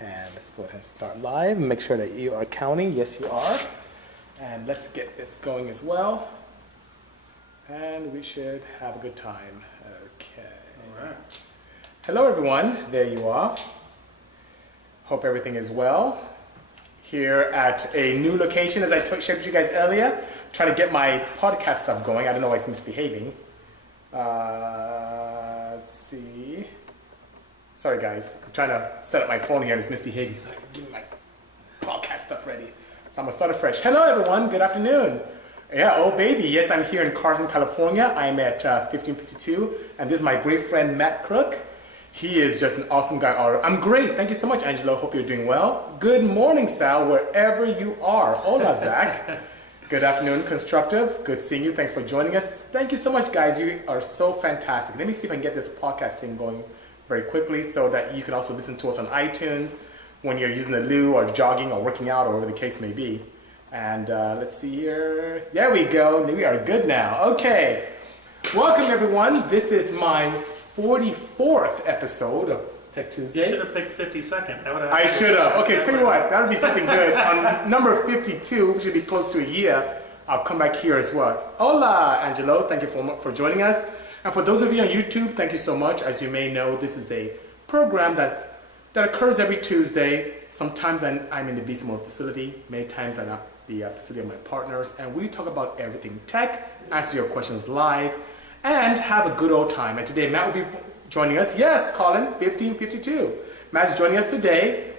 And let's go ahead and start live. Make sure that you are counting. Yes, you are. And let's get this going as well. And we should have a good time. Okay. All right. Hello, everyone. There you are. Hope everything is well. Here at a new location, as I shared with you guys earlier, trying to get my podcast stuff going. I don't know why it's misbehaving. Let's see. Sorry, guys. I'm trying to set up my phone here and it's misbehaving. So I can get my podcast stuff ready. So I'm going to start afresh. Hello, everyone. Good afternoon. Yeah, oh, baby. Yes, I'm here in Carson, California. I'm at 1552. And this is my great friend, Matt Crooke. He is just an awesome guy. I'm great. Thank you so much, Angelo. Hope you're doing well. Good morning, Sal, wherever you are. Hola, Zach. Good afternoon, Constructive. Good seeing you. Thanks for joining us. Thank you so much, guys. You are so fantastic. Let me see if I can get this podcast thing going very quickly so that you can also listen to us on iTunes when you're using the loo or jogging or working out or whatever the case may be. And let's see here. There we go. We are good now. Okay. Welcome, everyone. This is my 44th episode of Tech2sDay. You should have picked 52nd. I should have. Okay, tell you what, that would be something good. On number 52, which should be close to a year, I'll come back here as well. Hola, Angelo. Thank you for joining us. And for those of you on YouTube, thank you so much. As you may know, this is a program that occurs every Tuesday. Sometimes I'm in the Bisimoto facility. Many times I'm at the facility of my partners. And we talk about everything tech, answer your questions live, and have a good old time. And today, Matt will be joining us. Yes, Colin, 1552. Matt's joining us today,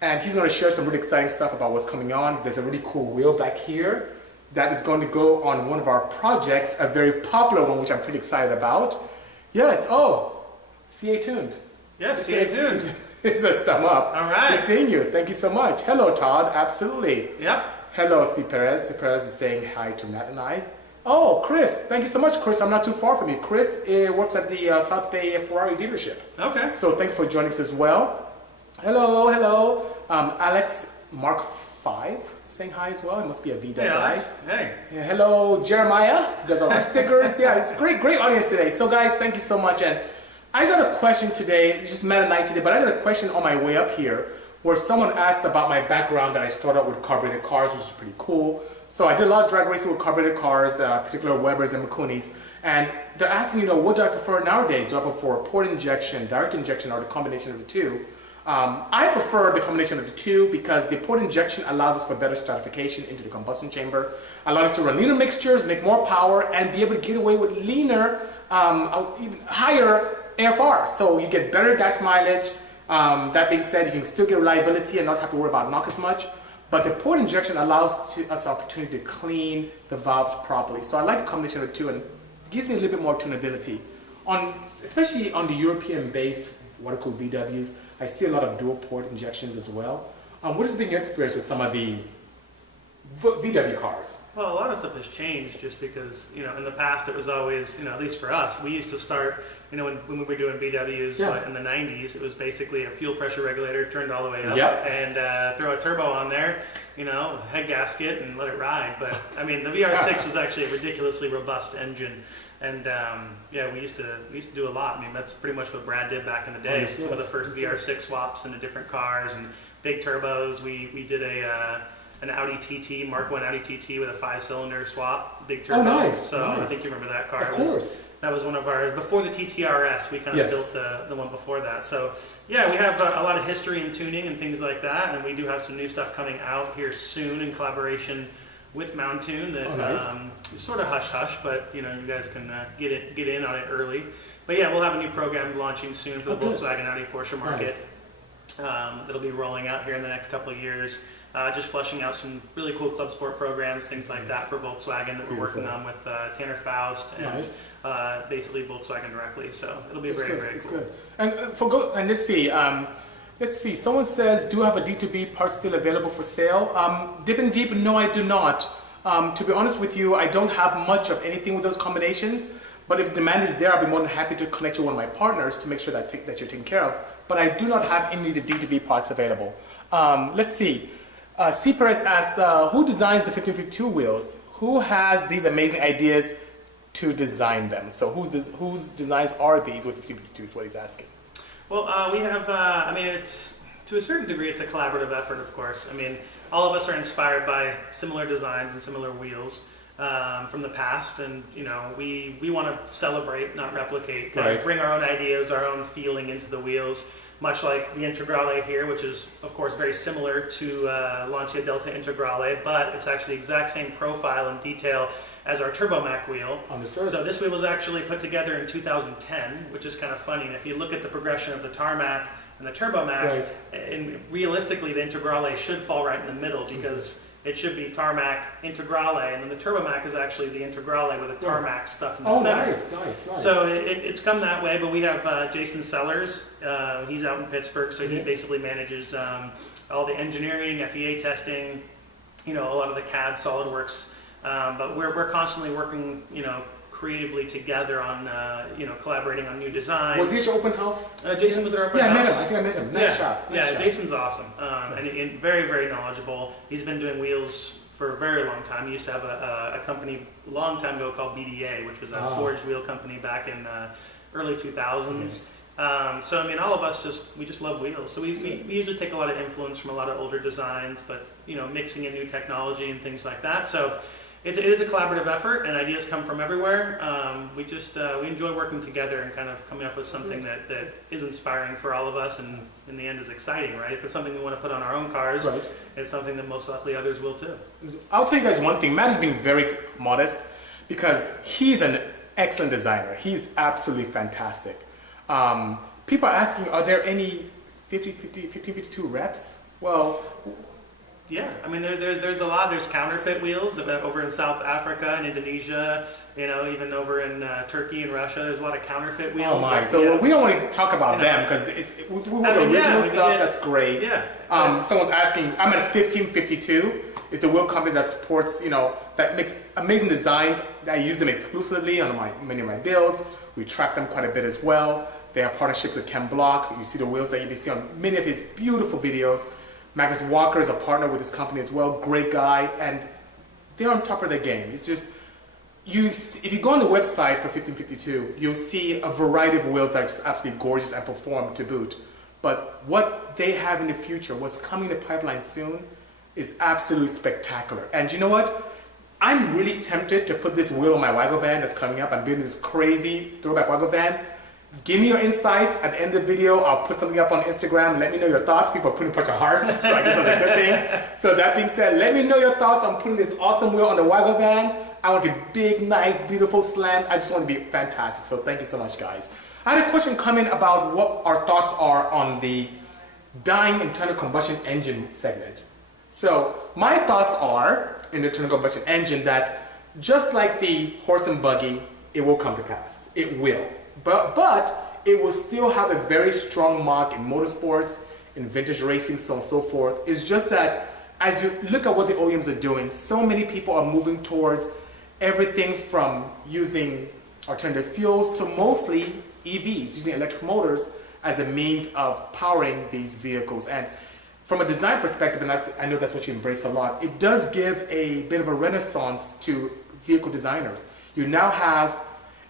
and he's going to share some really exciting stuff about what's coming on. There's a really cool wheel back here that is going to go on one of our projects, a very popular one, which I'm pretty excited about. Yes, oh, stay tuned. Yes, stay tuned. It says thumb up. All right. Good seeing you. Thank you so much. Hello, Todd. Absolutely. Yeah. Hello, C. Perez. C. Perez is saying hi to Matt and I. Oh, Chris. Thank you so much, Chris. I'm not too far from you. Chris works at the South Bay Ferrari dealership. Okay. So thank you for joining us as well. Hello, hello. Alex Mark 5 saying hi as well. It must be a VW guy. Alex. Hey. Yeah, hello, Jeremiah. He does all our stickers. Yeah, it's a great audience today. So guys, thank you so much. And I got a question today. It's just Matt and I today, but I got a question on my way up here where someone asked about my background that I started out with carbureted cars, which is pretty cool. So I did a lot of drag racing with carbureted cars, particular Webers and Makunis. And they're asking, what do I prefer nowadays? Do I prefer port injection, direct injection, or the combination of the two? I prefer the combination of the two because the port injection allows us for better stratification into the combustion chamber, allows us to run leaner mixtures, make more power, and be able to get away with leaner, even higher AFR. So you get better gas mileage. That being said, you can still get reliability and not have to worry about knock as much. But the port injection allows us the opportunity to clean the valves properly. So I like the combination of the two and gives me a little bit more tunability. Especially on the European-based water cooled VWs, I see a lot of dual port injections as well. What has been your experience with some of the VW cars? Well, a lot of stuff has changed just because, in the past it was always, at least for us, we used to start, when we were doing VWs in the 90s, it was basically a fuel pressure regulator turned all the way up and throw a turbo on there, head gasket and let it ride. But, the VR6 was actually a ridiculously robust engine. And we used to do a lot. That's pretty much what Brad did back in the day. Some of the first VR6 swaps into different cars and big turbos. We did an Audi TT, Mark 1 Audi TT with a 5-cylinder swap, big turbo. Oh, nice. So nice. I think you remember that car. Of course. That was one of ours, before the TTRS, we kind of built the one before that. So yeah, we have a lot of history in tuning and things like that, and we do have some new stuff coming out here soon in collaboration with Mountoon that is sort of hush-hush, but you guys can get in on it early. But yeah, we'll have a new program launching soon for the Volkswagen Audi Porsche market. That'll be rolling out here in the next couple of years. Just fleshing out some really cool club sport programs, things like that for Volkswagen that we're working on with Tanner Faust and basically Volkswagen directly. So it'll be very cool. It's good. And let's see. Someone says, do you have a D2B part still available for sale? Dip and Deep, no, I do not. To be honest with you, I don't have much of anything with those combinations. But if demand is there, I'll be more than happy to connect you with one of my partners to make sure that you're taken care of. But I do not have any of the D2B parts available. Let's see. C. Perez asked, who designs the 1552 wheels? Who has these amazing ideas to design them? So whose designs are these with 1552 is what he's asking. Well, we have, to To a certain degree, it's a collaborative effort, of course. I mean, all of us are inspired by similar designs and similar wheels from the past, and we want to celebrate, not replicate. Kind of bring our own ideas, our own feeling into the wheels. Much like the Integrale here, which is, of course, very similar to Lancia Delta Integrale, but it's actually the exact same profile and detail as our Turbomac wheel. Understood. So this wheel was actually put together in 2010, which is kind of funny. And if you look at the progression of the Tarmac and the Turbomac, and realistically, the Integrale should fall right in the middle because it should be Tarmac, Integrale, and then the Turbomac is actually the Integrale with the Tarmac stuff in the center. Nice. So it's come that way, but we have Jason Sellers. He's out in Pittsburgh, so he basically manages all the engineering, FEA testing, a lot of the CAD, SolidWorks. But we're constantly working, creatively together on, collaborating on new designs. Was he at your open house? Jason was at our open house. I met him. I think I met him. Nice job. Jason's awesome. And very, very knowledgeable. He's been doing wheels for a very long time. He used to have a company a long time ago called BDA, which was a forged wheel company back in early 2000s. So I mean, all of us we just love wheels. So we usually take a lot of influence from a lot of older designs, but mixing in new technology and things like that. So it is a collaborative effort, and ideas come from everywhere. We enjoy working together and kind of coming up with something that is inspiring for all of us, and in the end is exciting, right? If it's something we want to put on our own cars, it's something that most likely others will too. I'll tell you guys one thing. Matt is being very modest because he's an excellent designer. He's absolutely fantastic. People are asking, are there any 50-52 reps? Well, yeah, I mean, there's a lot. There's counterfeit wheels over in South Africa and Indonesia, even over in Turkey and Russia. There's a lot of counterfeit wheels. Oh my! So we don't want to talk about them because we want the original stuff. That's great. Yeah. Someone's asking. I'm at 1552. It's a wheel company that supports, that makes amazing designs. I use them exclusively on many of my builds. We track them quite a bit as well. They have partnerships with Ken Block. You see the wheels that you can see on many of his beautiful videos. Magnus Walker is a partner with this company as well. Great guy, and they're on top of their game. It's just, if you go on the website for 1552, you'll see a variety of wheels that are just absolutely gorgeous and perform to boot. But what they have in the future, what's coming in the pipeline soon, is absolutely spectacular. And you know what? I'm really tempted to put this wheel on my Wago van that's coming up. I'm building this crazy throwback Wago van. Give me your insights at the end of the video. I'll put something up on Instagram. Let me know your thoughts. People are putting a bunch of hearts, so I guess that's a good thing. So that being said, let me know your thoughts on putting this awesome wheel on the Wago van. I want a big, nice, beautiful slant. I just want to be fantastic. So thank you so much, guys. I had a question come in about what our thoughts are on the dying internal combustion engine segment. So my thoughts are, in the internal combustion engine, that just like the horse and buggy, it will come to pass. It will. But it will still have a very strong mark in motorsports, in vintage racing, so on and so forth. It's just that as you look at what the OEMs are doing, so many people are moving towards everything from using alternative fuels to mostly EVs, using electric motors as a means of powering these vehicles. And from a design perspective, and I know that's what you embrace a lot, it does give a bit of a renaissance to vehicle designers. You now have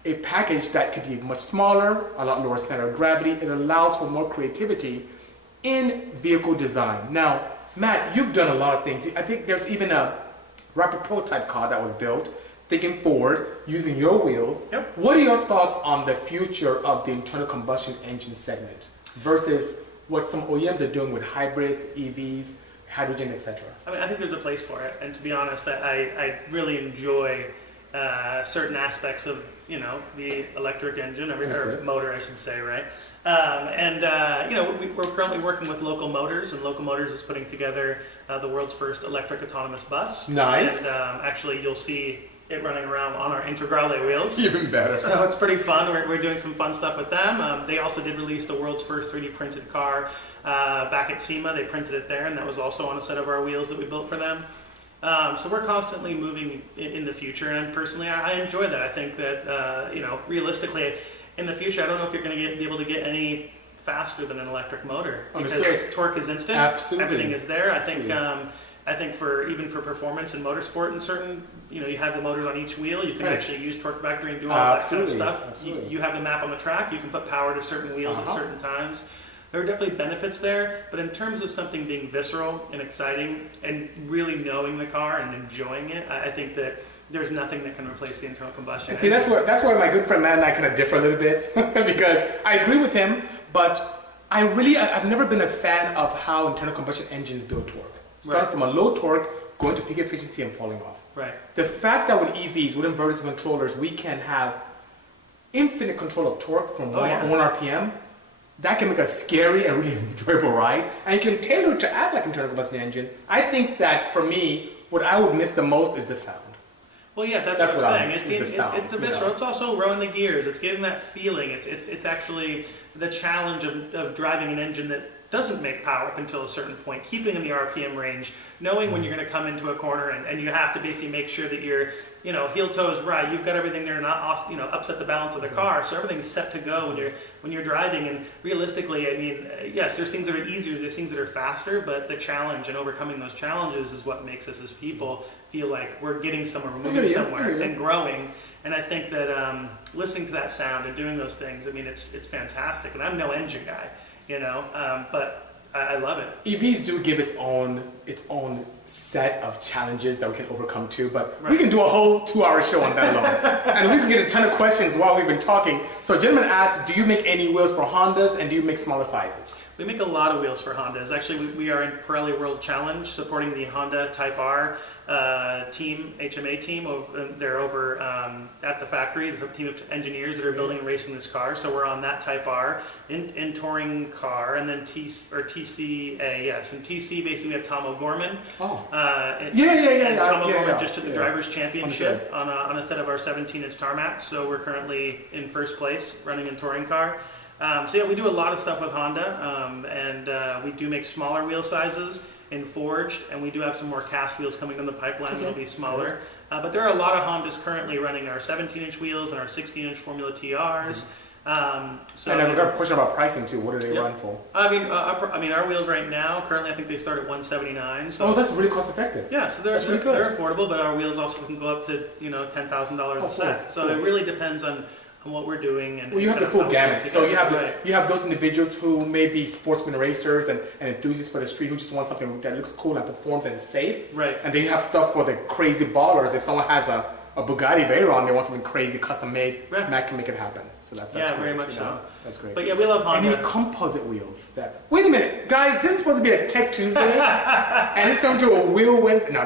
a package that could be much smaller, a lot lower center of gravity. It allows for more creativity in vehicle design. Now, Matt, you've done a lot of things. I think there's even a rapid prototype car that was built, thinking forward, using your wheels. Yep. What are your thoughts on the future of the internal combustion engine segment versus what some OEMs are doing with hybrids, EVs, hydrogen, etc.? I mean, I think there's a place for it. And to be honest, I really enjoy certain aspects of the electric engine, or motor, I should say, right? We're currently working with Local Motors, and Local Motors is putting together the world's first electric autonomous bus. Nice. And actually, you'll see it running around on our Integrale wheels. Even better. So it's pretty fun. We're doing some fun stuff with them. They also did release the world's first 3D printed car back at SEMA. They printed it there, and that was also on a set of our wheels that we built for them. So we're constantly moving in the future, and personally, I enjoy that. I think that realistically, in the future, I don't know if you're going to be able to get any faster than an electric motor because torque is instant. Absolutely, everything is there. I think for performance in motorsport and certain, you have the motors on each wheel. You can actually use torque vectoring and do all that kind of stuff. You have the map on the track. You can put power to certain wheels at certain times. there are definitely benefits there, but in terms of something being visceral and exciting and really knowing the car and enjoying it, I think that there's nothing that can replace the internal combustion. See, that's where my good friend Matt and I kind of differ a little bit because I agree with him, but I've never been a fan of how internal combustion engines build torque. Starting from a low torque, going to peak efficiency and falling off. Right. The fact that with EVs, with inverters and controllers, we can have infinite control of torque from 1 RPM, that can make a scary and really enjoyable ride. And you can tailor it to act like internal combustion engine. I think that for me, what I would miss the most is the sound. Well, yeah, that's what I'm saying. It's the visceral. know? It's also rowing the gears. It's getting that feeling. It's actually the challenge of driving an engine that doesn't make power up until a certain point, keeping in the RPM range, knowing when you're going to come into a corner, and you have to basically make sure that your heel toe is right. You've got everything there, not off, upset the balance of the car, so everything's set to go when you're driving. And realistically, I mean, yes, there's things that are easier, there's things that are faster, but the challenge and overcoming those challenges is what makes us as people feel like we're getting somewhere, we're moving somewhere, and growing. And I think that listening to that sound and doing those things, I mean, it's fantastic. And I'm no engine guy. But I love it. EVs do give its own set of challenges that we can overcome too, but we can do a whole 2-hour show on that alone. And we can get a ton of questions while we've been talking. So a gentleman asked, do you make any wheels for Hondas and do you make smaller sizes? We make a lot of wheels for Hondas. Actually, we are in Pirelli World Challenge supporting the Honda Type R team, HMA team. They're over at the factory. There's a team of engineers that are building and racing this car. So we're on that Type R in touring car, and then TCA, yes. And TC, basically we have Tom O'Gorman. Oh. And Tom O'Gorman just took the Drivers' Championship on a set of our 17-inch tarmacs. So we're currently in first place running in touring car. So yeah, we do a lot of stuff with Honda, and we do make smaller wheel sizes in forged, and we do have some more cast wheels coming down the pipeline that'll be smaller. But there are a lot of Hondas currently running our 17-inch wheels and our 16-inch Formula TRs. And I've got a question about pricing too. What do they run for? I mean, our wheels right now, currently I think they start at $179. So that's really cost effective. Yeah, so they're affordable, but our wheels also can go up to $10,000 a set. So it really depends on what we're doing. And you have the full gamut. So you have those individuals who may be sportsman racers and enthusiasts for the street who just want something that looks cool and performs and is safe. Right. And then you have stuff for the crazy ballers. If someone has a Bugatti Veyron, they want something crazy, custom made, Matt can make it happen. So that's great. Very much so. That's great. But yeah, we love Honda. And your composite wheels. Wait a minute, guys, this is supposed to be a Tech Tuesday, and it's turned to a Wheel Wednesday. No,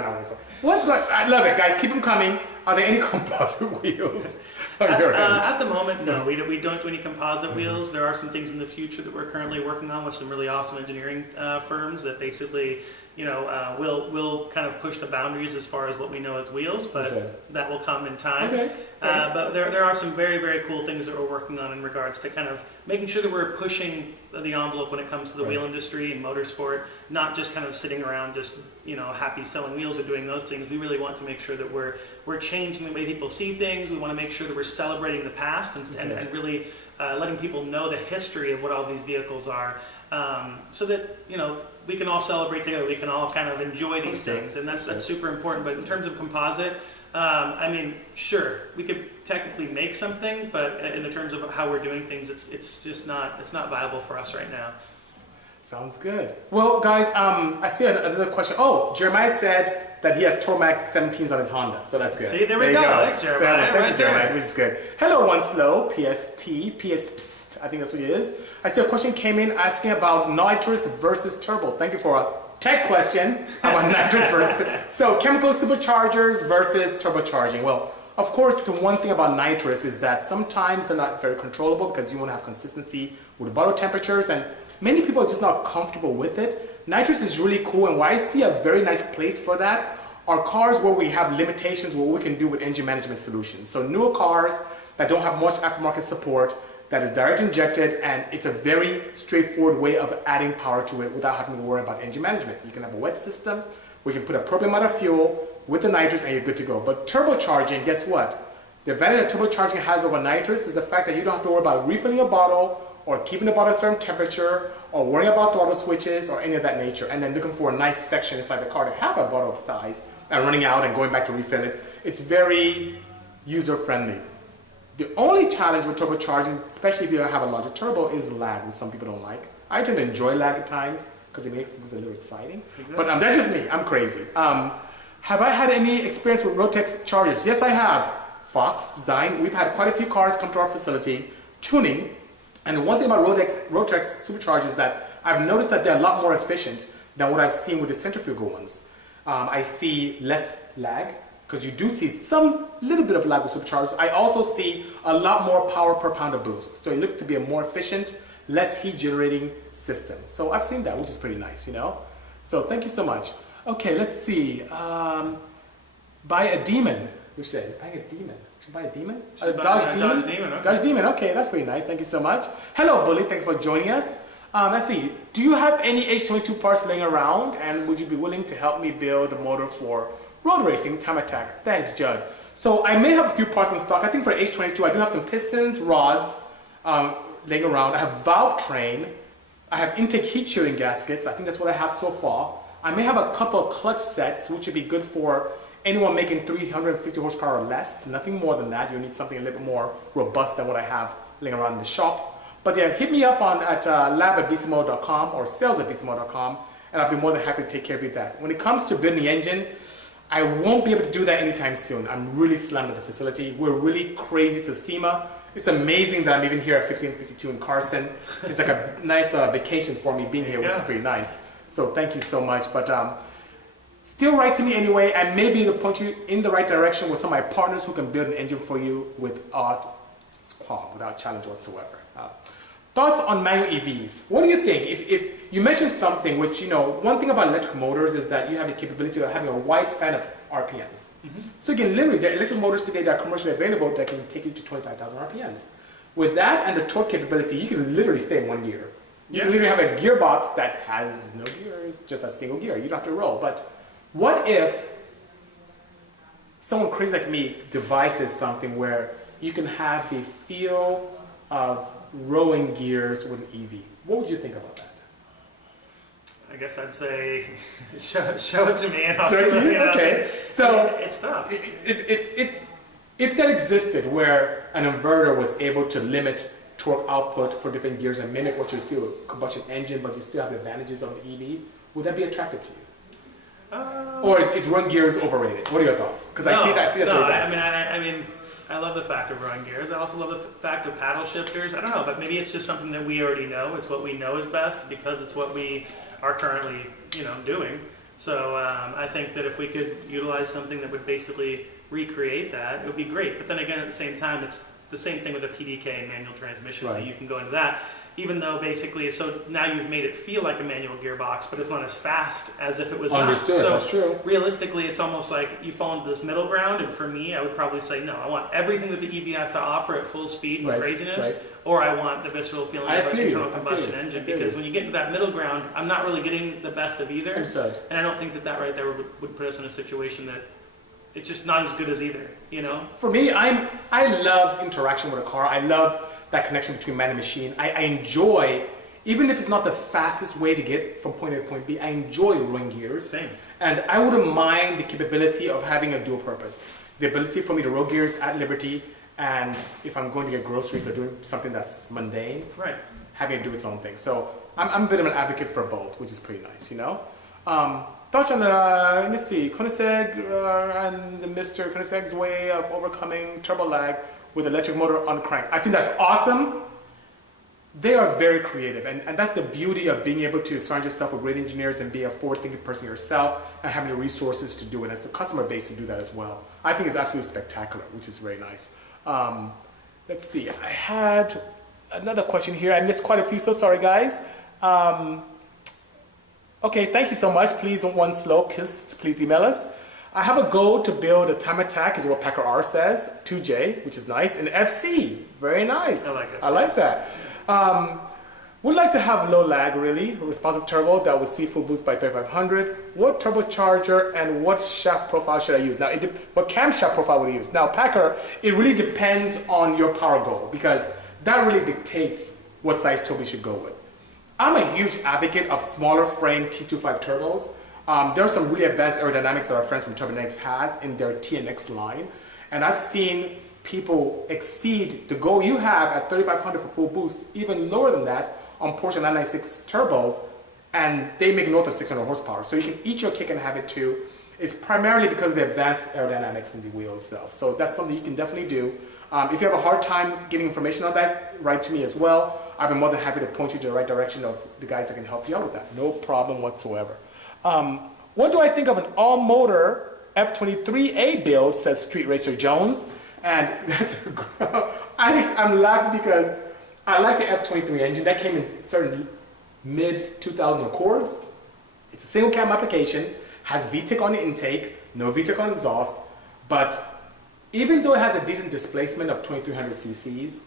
what's going on? I love it, guys. Keep them coming. Are there any composite wheels? At the moment, no. We don't do any composite wheels. There are some things in the future that we're currently working on with some really awesome engineering firms that basically, will kind of push the boundaries as far as what we know as wheels, but that will come in time. Okay. But there are some very, very cool things that we're working on in regards to kind of making sure that we're pushing the envelope when it comes to the wheel industry and motorsport, not just kind of sitting around just happy selling wheels or doing those things. We really want to make sure that we're changing the way people see things. We want to make sure that we're celebrating the past and really letting people know the history of what all these vehicles are, so that we can all celebrate together. We can all kind of enjoy these things, and that's super important. But in terms of composite, I mean, sure, we could technically make something, but in the terms of how we're doing things, it's just not viable for us right now. Sounds good. Well, guys, I see another question. Oh, Jeremiah said that he has Tormax 17s on his Honda, so that's good. See, there we go. Thanks, Jeremiah. Thank you, Jeremiah, which is good. Hello, One Slow, PST, I think that's what it is. I see a question came in asking about nitrous versus turbo. Thank you for a tech question about nitrous versus So, chemical superchargers versus turbocharging. Well, of course, the one thing about nitrous is that sometimes they're not very controllable because you want to have consistency with bottle temperatures, and many people are just not comfortable with it. Nitrous is really cool, and where I see a very nice place for that are cars where we have limitations what we can do with engine management solutions. So newer cars that don't have much aftermarket support, that is direct injected, and it's a very straightforward way of adding power to it without having to worry about engine management. You can have a wet system, we can put a appropriate amount of fuel with the nitrous and you're good to go. But turbocharging, guess what? The advantage that turbocharging has over nitrous is the fact that you don't have to worry about refilling your bottle or keeping the bottle at a certain temperature or worrying about throttle switches or any of that nature, and then looking for a nice section inside the car to have a bottle of size and running out and going back to refill it. It's very user-friendly. The only challenge with turbocharging, especially if you have a larger turbo, is lag, which some people don't like. I tend to enjoy lag at times because it makes things a little exciting. Exactly. But that's just me. I'm crazy. Have I had any experience with Rotex chargers? Yes, I have. Fox Design. We've had quite a few cars come to our facility tuning. And one thing about Rotex superchargers is that I've noticed that they're a lot more efficient than what I've seen with the centrifugal ones. I see less lag, because you do see some little bit of lag with superchargers. I also see a lot more power per pound of boost. So it looks to be a more efficient, less heat generating system. So I've seen that, which is pretty nice, you know? So thank you so much. Okay, let's see. Buy a demon. Which said, buy a demon. Should buy a demon? A Dodge Demon? Dodge Demon, okay. Dodge Demon, okay, that's pretty nice. Thank you so much. Hello, Bully, thanks for joining us. Let's see, do you have any H22 parts laying around, and would you be willing to help me build a motor for road racing, time attack? Thanks, Judd. So I may have a few parts in stock. I think for H22, I do have some pistons, rods laying around. I have valve train. I have intake heat shielding gaskets. I think that's what I have so far. I may have a couple of clutch sets, which would be good for anyone making 350 horsepower or less. Nothing more than that. You'll need something a little bit more robust than what I have laying around in the shop. But yeah, hit me up at lab@bisimoto.com or sales@bisimoto.com, and I'll be more than happy to take care of you with that. When it comes to building the engine, I won't be able to do that anytime soon. I'm really slammed at the facility. We're really crazy to SEMA. It's amazing that I'm even here at 1552 in Carson. It's like a nice vacation for me being here, which is pretty nice. So thank you so much. But still write to me anyway, and maybe to point you in the right direction with some of my partners who can build an engine for you without challenge whatsoever. Thoughts on manual EVs? What do you think? If you mentioned something which, you know, one thing about electric motors is that you have the capability of having a wide span of RPMs. So again, literally, there are electric motors today that are commercially available that can take you to 25,000 RPMs. With that and the torque capability, you can literally stay in one gear. You can literally have a gearbox that has no gears, just a single gear. You don't have to roll. But what if someone crazy like me devises something where you can have the feel of rolling gears with an EV? What would you think about that? I guess I'd say show it to me and I'll show it to you. Okay. So it's tough. If that existed, where an inverter was able to limit torque output for different gears and mimic what you see with a combustion engine, but you still have the advantages of the EV, would that be attractive to you? Or is run gears overrated? What are your thoughts? Because I see that. That's what I mean, I love the fact of run gears. I also love the fact of paddle shifters. I don't know, but maybe it's just something that we already know. It's what we know is best because it's what we are currently, you know, doing. So I think that if we could utilize something that would basically recreate that, it would be great. But then again, at the same time, it's the same thing with a PDK manual transmission. Right. You can go into that. Even though basically, so now you've made it feel like a manual gearbox, but it's not as fast as if it was understood. So that's true. Realistically, it's almost like you fall into this middle ground, and for me, I would probably say, no, I want everything that the EV has to offer at full speed and craziness, or I want the visceral feeling of an internal combustion engine, because when you get into that middle ground, I'm not really getting the best of either, and I don't think that right there would put us in a situation that it's just not as good as either, you know? For me, I love interaction with a car. I love that connection between man and machine. I enjoy, even if it's not the fastest way to get from point A to point B, I enjoy rolling gears. Same. And I wouldn't mind the capability of having a dual purpose. The ability for me to roll gears at liberty, and if I'm going to get groceries or doing something that's mundane, having it do its own thing. So I'm a bit of an advocate for both, which is pretty nice, you know? Thoughts on the, let me see, Koenigsegg and Mr. Koenigsegg's way of overcoming turbo lag with electric motor on crank. I think that's awesome. They are very creative, and that's the beauty of being able to surround yourself with great engineers and be a forward-thinking person yourself and having the resources to do it, and it's the customer base to do that as well. I think it's absolutely spectacular, which is very nice. Let's see, I had another question here. I missed quite a few, so sorry guys. Okay, thank you so much. Please, one slow, please email us. I have a goal to build a time attack, is what Packer R says, 2J, which is nice, and FC, very nice. I like FC. I like that. Would like to have low lag, really, responsive turbo that would see full boost by 3500. What turbocharger and what shaft profile should I use? Now, what camshaft profile would I use? Now, Packer, it really depends on your power goal, because that really dictates what size turbo you should go with. I'm a huge advocate of smaller frame T25 turbos. There are some really advanced aerodynamics that our friends from Turbonetics has in their TNX line. And I've seen people exceed the goal you have at 3,500 for full boost, even lower than that, on Porsche 996 turbos, and they make north of 600 horsepower. So you can eat your cake and have it too. It's primarily because of the advanced aerodynamics in the wheel itself. So that's something you can definitely do. If you have a hard time getting information on that, write to me as well. I've been more than happy to point you to the right direction of the guys that can help you out with that. No problem whatsoever. What do I think of an all-motor F23A build, says Street Racer Jones. And that's I'm laughing because I like the F23 engine. That came in certain mid-2000 Accords. It's a single cam application, has VTEC on the intake, no VTEC on exhaust, but even though it has a decent displacement of 2300 cc's,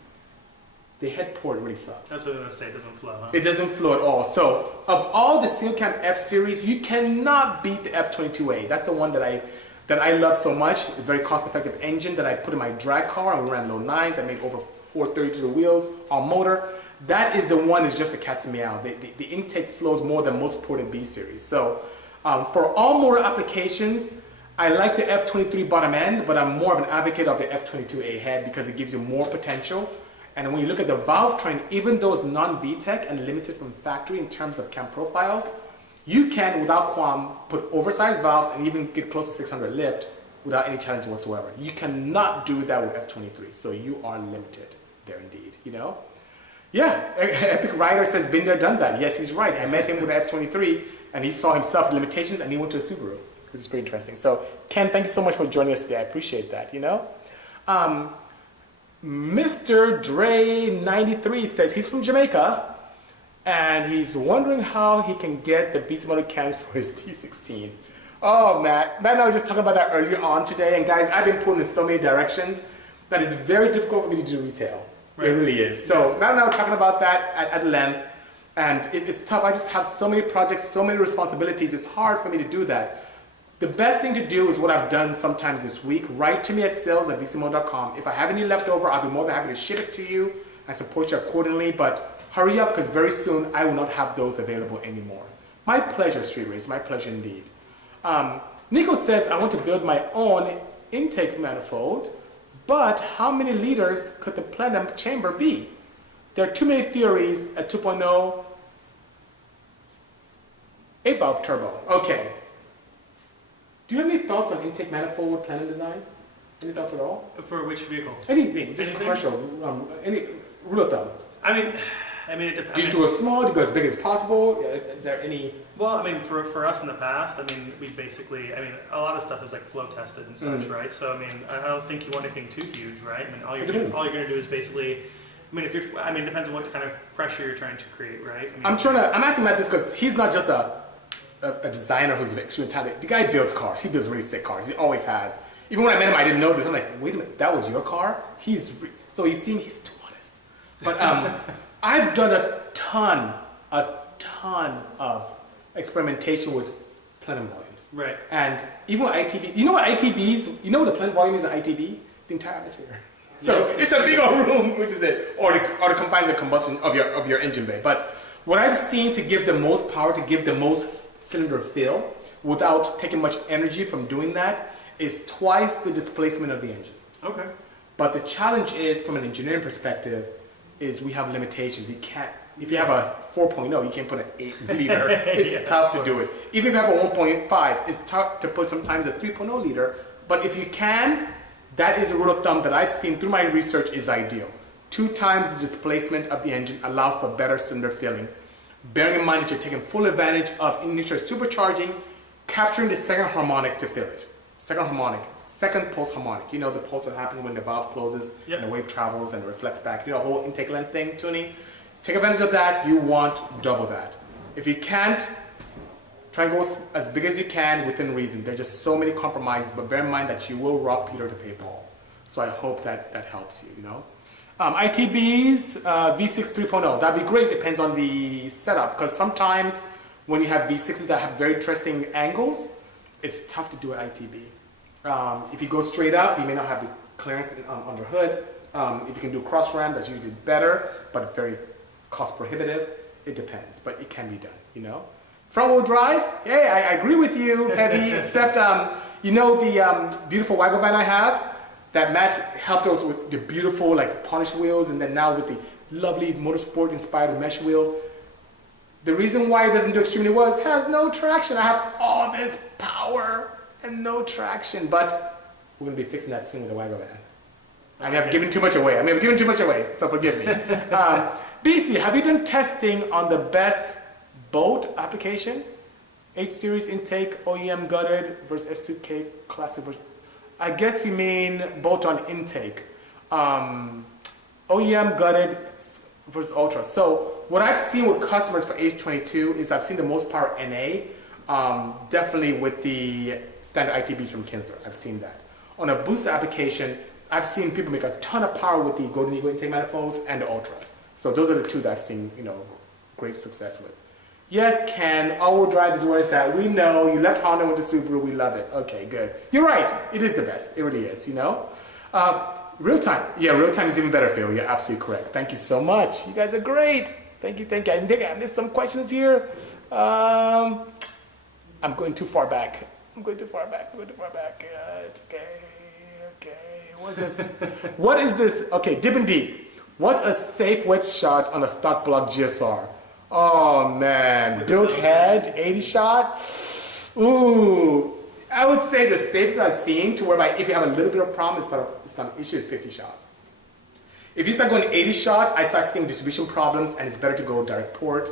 the head port really sucks. That's what I was going to say, it doesn't flow, huh? It doesn't flow at all. So, of all the single cam F series, you cannot beat the F22A. That's the one that I love so much. A very cost-effective engine that I put in my drag car, and we ran low nines. I made over 430 to the wheels on motor. That is the one that's just a cat's meow. The intake flows more than most ported B series. So, for all motor applications, I like the F23 bottom end, but I'm more of an advocate of the F22A head because it gives you more potential. And when you look at the valve train, even though it's non-VTEC and limited from factory in terms of cam profiles, you can, without qualm, put oversized valves and even get close to 600 lift without any challenge whatsoever. You cannot do that with F23, so you are limited there indeed, you know? Yeah, Epic Rider says, been there, done that. Yes, he's right. I met him with the F23, and he saw himself the limitations, and he went to a Subaru, which is pretty interesting. So, Ken, thank you so much for joining us today. I appreciate that, you know? Mr. Dre93 says he's from Jamaica, and he's wondering how he can get the Bisimoto cams for his T16. Oh, Matt and I was just talking about that earlier on today, and guys, I've been pulled in so many directions that it's very difficult for me to do retail. Right. It really is. So Matt and I were talking about that at length, and it's tough. I just have so many projects, so many responsibilities. It's hard for me to do that. The best thing to do is what I've done sometimes this week. Write to me at sales@bisimoto.com. If I have any left over, I'll be more than happy to ship it to you and support you accordingly. But hurry up, because very soon I will not have those available anymore. My pleasure, Street Race. My pleasure indeed. Nico says, I want to build my own intake manifold, but how many liters could the plenum chamber be? There are too many theories at 2.0 8-valve turbo. Okay. Do you have any thoughts on intake manifold with plenum design? Any thoughts at all? For which vehicle? Anything, just commercial. Any rule of thumb. I mean, it depends. Do you go small? Do you go as big as possible? Is there any? Well, I mean, for us in the past, I mean, we basically, I mean, a lot of stuff is like flow tested and such, right? So, I mean, I don't think you want anything too huge, right? I mean, all you're going to do is basically, I mean, it depends on what kind of pressure you're trying to create, right? I mean, I'm asking Matt this because he's not just a designer who's extremely talented. The guy builds cars. He builds really sick cars. He always has. Even when I met him, I didn't know this. I'm like, wait a minute, that was your car? He's too honest. But I've done a ton of experimentation with plenum volumes. Right. And even with ITB, you know what the plenum volume is in ITB? The entire atmosphere. So it's a big old room, which is it, or the confines of combustion of your engine bay. But what I've seen to give the most power, to give the most cylinder fill, without taking much energy from doing that, is twice the displacement of the engine. Okay. But the challenge is, from an engineering perspective, is we have limitations. You can't, if you have a 4.0, you can't put an 8 liter. It's tough to do it. Even if you have a 1.5, it's tough to put sometimes a 3.0 liter. But if you can, that is a rule of thumb that I've seen through my research is ideal. 2 times the displacement of the engine allows for better cylinder filling. Bearing in mind that you're taking full advantage of initial supercharging, capturing the second harmonic to fill it. Second pulse harmonic. You know, the pulse that happens when the valve closes and the wave travels and reflects back. You know, the whole intake length thing, tuning. Take advantage of that. You want double that. If you can't, try and go as big as you can within reason. There are just so many compromises, but bear in mind that you will rob Peter to pay Paul. So I hope that helps you, you know. ITBs, V6 3.0, that'd be great, depends on the setup, because sometimes when you have V6s that have very interesting angles, it's tough to do an ITB. If you go straight up, you may not have the clearance on the hood. If you can do cross ram, that's usually better, but very cost prohibitive. It depends, but it can be done, you know. Front wheel drive, hey, I agree with you, heavy, except, you know the beautiful wagon van I have? That Matt helped us with the beautiful, like, polished wheels, and then now with lovely motorsport inspired mesh wheels. The reason why it doesn't do extremely well is it has no traction. I have all this power and no traction, but we're gonna be fixing that soon with the Wagon van. I may have given too much away. So forgive me. BC, have you done testing on the best boat application? H series intake, OEM gutted versus S2K classic versus. I guess you mean bolt on intake. OEM gutted versus Ultra. So what I've seen with customers for H22 is I've seen the most power NA, definitely with the standard ITBs from Kinsler. I've seen that. On a boosted application, I've seen people make a ton of power with the Golden Eagle intake manifolds and the Ultra. So those are the two that I've seen, great success with. Yes, Ken, all-wheel drive is where it's at. We know you left Honda with the Subaru. We love it. Okay, good. You're right. It is the best. It really is, Real time. Yeah, real time is even better, Phil. You're absolutely correct. Thank you so much. You guys are great. Thank you. I think I missed some questions here. I'm going too far back. It's okay. What's this? What is this? Okay, dip and deep. What's a safe wedge shot on a stock block GSR? Oh man, built head, 80 shot. Ooh, I would say the safest I've seen to whereby if you have a little bit of problem, it's not an issue, is 50 shot. If you start going 80 shot, I start seeing distribution problems and it's better to go direct port.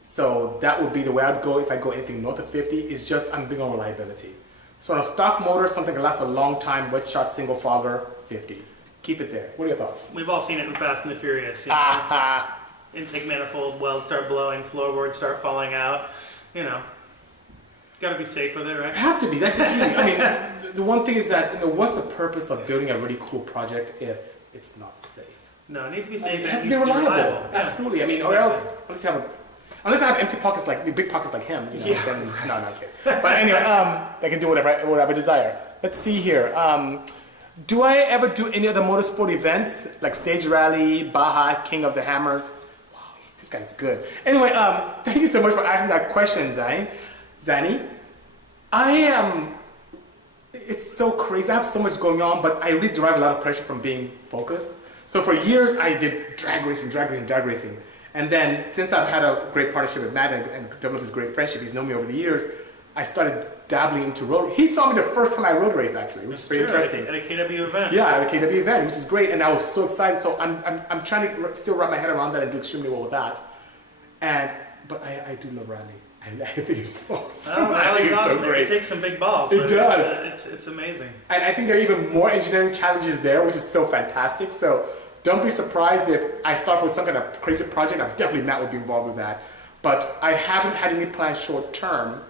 So that would be the way I'd go if I go anything north of 50, is just I'm big on reliability. So on a stock motor, something that lasts a long time, wedge shot, single fogger, 50. Keep it there. What are your thoughts? We've all seen it in Fast and the Furious. Intake manifold welds start blowing, floorboards start falling out. Got to be safe with it, right? Have to be. That's the key. I mean, the one thing is that what's the purpose of building a really cool project if it's not safe? No, it needs to be safe. It has to be reliable. Yeah. Absolutely. I mean, exactly. Or else unless I have empty pockets big pockets like him, Yeah, then right. no, not kidding. But anyway, they can do whatever I desire. Let's see here. Do I ever do any other motorsport events like Stage Rally, Baja, King of the Hammers? Wow, this guy's good. Anyway, thank you so much for asking that question, Zanny. It's so crazy. I have so much going on, but I really derive a lot of pressure from being focused. So for years, I did drag racing. And then since I've had a great partnership with Matt and developed this great friendship, he's known me over the years, I started dabbling into road. He saw me the first time I road raced, actually, which is pretty interesting. At a KW event. Yeah, at a KW event, which is great, and I was so excited. So I'm trying to still wrap my head around that and do extremely well with that. But I do love rally. I think it's so awesome. Rally is awesome. So great. It takes some big balls. It does. It's amazing. And I think there are even more engineering challenges there, which is so fantastic. So don't be surprised if I start with some kind of crazy project. Definitely Matt would be involved with that. But I haven't had any plans short term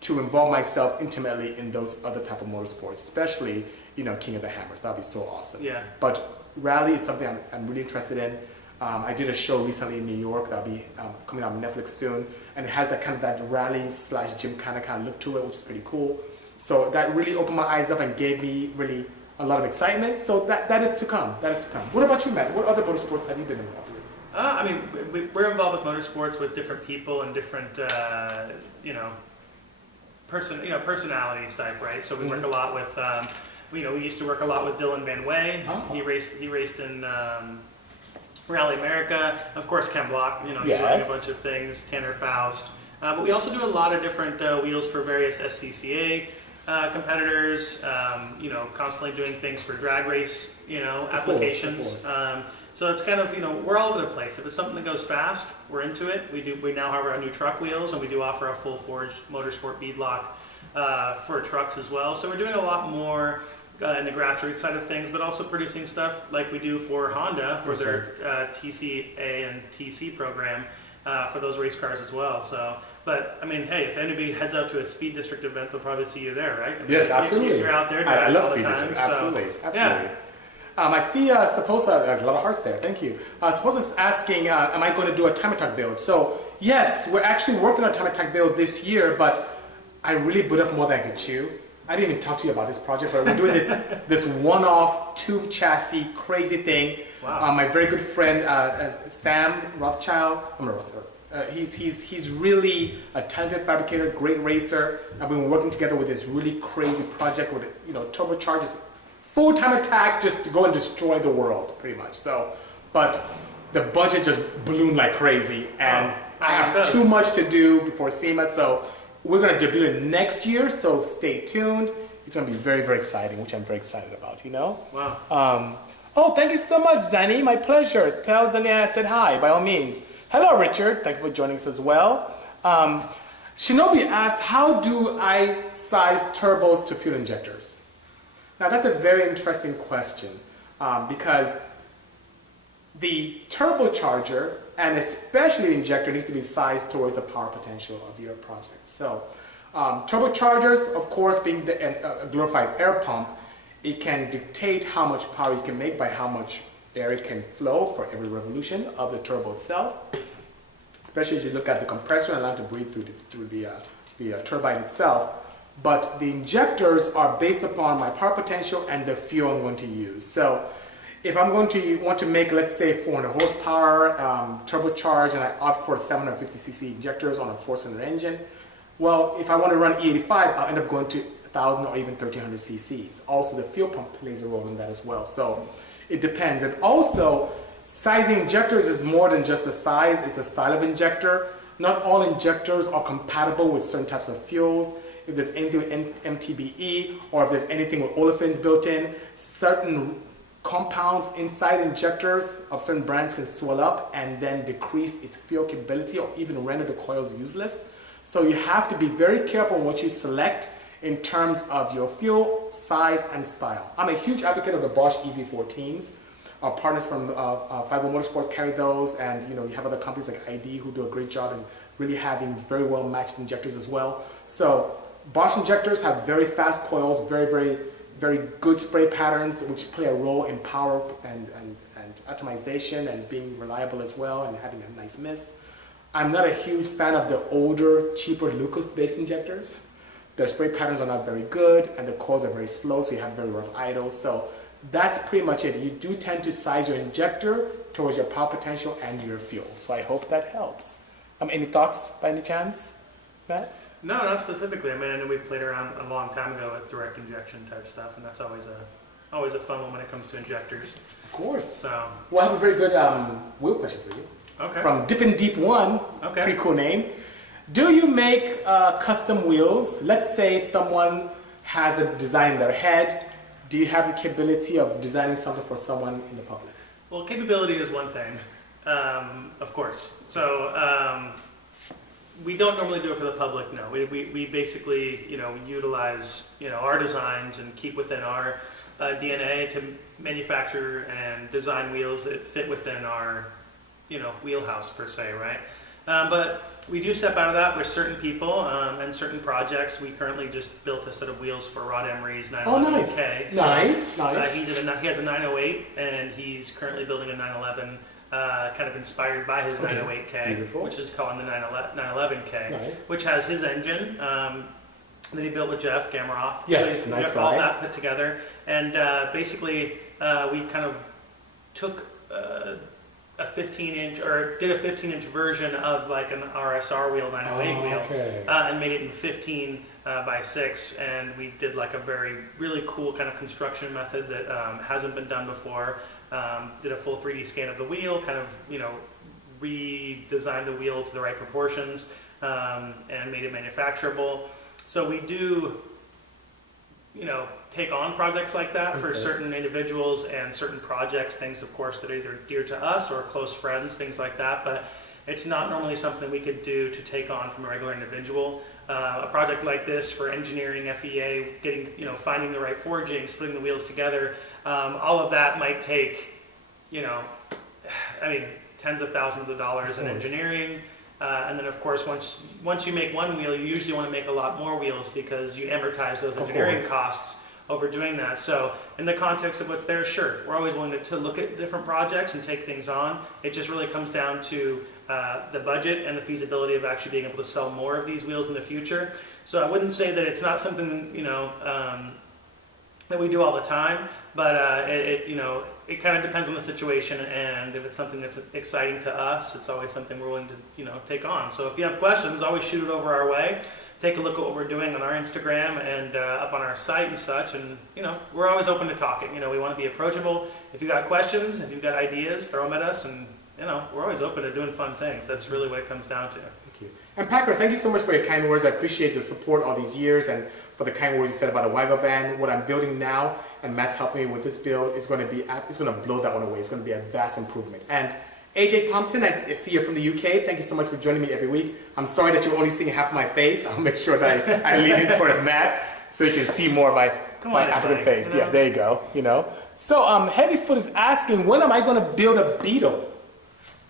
to involve myself intimately in those other type of motorsports, especially, King of the Hammers. That'd be so awesome. Yeah. But rally is something I'm really interested in. I did a show recently in New York that'll be coming out on Netflix soon, and it has that rally / gymkhana kind of look to it, which is pretty cool. So that really opened my eyes up and gave me really a lot of excitement. So that is to come. What about you, Matt? What other motorsports have you been involved with? We're involved with motorsports with different people and different, personalities type, right? So we work a lot with, we used to work a lot with Dylan Van Way. Oh. He raced in Rally America. Of course, Ken Block, he's running a bunch of things. Tanner Faust. But we also do a lot of different wheels for various SCCA competitors. Constantly doing things for drag race, applications. Of course. So it's kind of, we're all over the place. If it's something that goes fast, we're into it. We now have our new truck wheels, and we do offer a full forged motorsport beadlock for trucks as well. So we're doing a lot more in the grassroots side of things, but also producing stuff like we do for Honda for their TCA and TC program for those race cars as well. So, but I mean, hey, if anybody heads out to a Speed District event, they'll probably see you there, right? I mean, yes, absolutely. You're out there. I love all Speed the time, District. Absolutely, so, absolutely. Yeah. I see Supposa, a lot of hearts there, thank you. Supposa's asking, am I going to do a time attack build? So yes, we're actually working on a time attack build this year, but I really bit off more than I could chew. I didn't even talk to you about this project, but we're doing this one-off tube chassis crazy thing. Wow. My very good friend Sam Rothschild, he's really a talented fabricator, great racer. I've been working together with this really crazy project with turbochargers, full time attack, just to go and destroy the world, pretty much. So, but the budget just ballooned like crazy, and I have does. too much to do before SEMA, so we're going to debut it next year, so stay tuned. It's going to be very, very exciting, which I'm very excited about, you know? Wow. Oh, thank you so much, Zanny. My pleasure. Tell Zanny I said hi, by all means. Hello, Richard. Thank you for joining us as well. Shinobi asks, how do I size turbos to fuel injectors? Now, that's a very interesting question because the turbocharger and especially the injector needs to be sized towards the power potential of your project. So, turbochargers, of course, being a glorified air pump, it can dictate how much power you can make by how much air it can flow for every revolution of the turbo itself. Especially as you look at the compressor and allow it to breathe through the turbine itself. But the injectors are based upon my power potential and the fuel I'm going to use. So if I'm going to want to make, let's say, 400 horsepower turbocharged, and I opt for 750cc injectors on a 4-cylinder engine, well, if I want to run E85, I'll end up going to 1,000 or even 1,300 cc's. Also, the fuel pump plays a role in that as well. So it depends. And also, sizing injectors is more than just the size, it's the style of injector. Not all injectors are compatible with certain types of fuels. If there's anything with MTBE or if there's anything with olefins built in, certain compounds inside injectors of certain brands can swell up and then decrease its fuel capability or even render the coils useless. So you have to be very careful on what you select in terms of your fuel, size, and style. I'm a huge advocate of the Bosch EV14s. Our partners from 50 Motorsports carry those, and you have other companies like ID who do a great job in really having very well matched injectors as well. So Bosch injectors have very fast coils, very good spray patterns, which play a role in power and atomization and being reliable as well and having a nice mist. I'm not a huge fan of the older, cheaper Lucas-based injectors. Their spray patterns are not very good, and the coils are very slow, so you have very rough idles. So that's pretty much it. You do tend to size your injector towards your power potential and your fuel. So I hope that helps. Any thoughts by any chance, Matt? No, not specifically. I mean, I know we played around a long time ago with direct injection type stuff, and that's always a fun one when it comes to injectors. Of course. So we'll have a very good wheel question for you. Okay. From Dippin' Deep One. Okay. Pretty cool name. Do you make custom wheels? Let's say someone has a design in their head. Do you have the capability of designing something for someone in the public? Well, capability is one thing, of course. So we don't normally do it for the public. No, we basically utilize our designs and keep within our DNA to manufacture and design wheels that fit within our wheelhouse per se, right? But we do step out of that with certain people and certain projects. We currently just built a set of wheels for Rod Emery's 911K. Oh, nice. So, nice. He has a 908, and he's currently building a 911, kind of inspired by his 908K, Beautiful. which is calling the 911K, Nice. which has his engine that he built with Jeff Gameroff. Yes, so nice all guy. that put together, and basically we kind of took a 15-inch, or did a 15-inch version of like an RSR wheel, 908 wheel, and made it in 15 by 6, and we did like a really cool kind of construction method that hasn't been done before. Did a full 3D scan of the wheel, kind of redesigned the wheel to the right proportions, and made it manufacturable. So we do take on projects like that for certain individuals and certain projects, things of course that are either dear to us or close friends, things like that, but it's not normally something we could do to take on from a regular individual. A project like this for engineering, FEA, getting, finding the right forgings, putting the wheels together, all of that might take, tens of thousands of dollars in engineering. And then of course, once you make one wheel, you usually want to make a lot more wheels because you amortize those engineering costs over doing that. So in the context of what's there, sure, we're always willing to look at different projects and take things on. It just really comes down to the budget and the feasibility of actually being able to sell more of these wheels in the future. So I wouldn't say that it's not something, that we do all the time, but it kind of depends on the situation, and if it's something that's exciting to us, it's always something we're willing to take on. So if you have questions, always shoot it over our way. Take a look at what we're doing on our Instagram and up on our site and such, and we're always open to talking. We want to be approachable. If you got questions, if you've got ideas, throw them at us, and you know, we're always open to doing fun things. That's really what it comes down to. Thank you. And Packer, thank you so much for your kind words. I appreciate the support all these years and for the kind words you said about the Wagon van. What I'm building now, and Matt's helping me with this build, is going to blow that one away. It's going to be a vast improvement. And AJ Thompson, I see you from the UK. Thank you so much for joining me every week. I'm sorry that you're only seeing half my face. I'll make sure that I lean in towards Matt so you can see more of my African face. You know? Yeah, there you go. You know. So Heavyfoot is asking, when am I going to build a Beetle?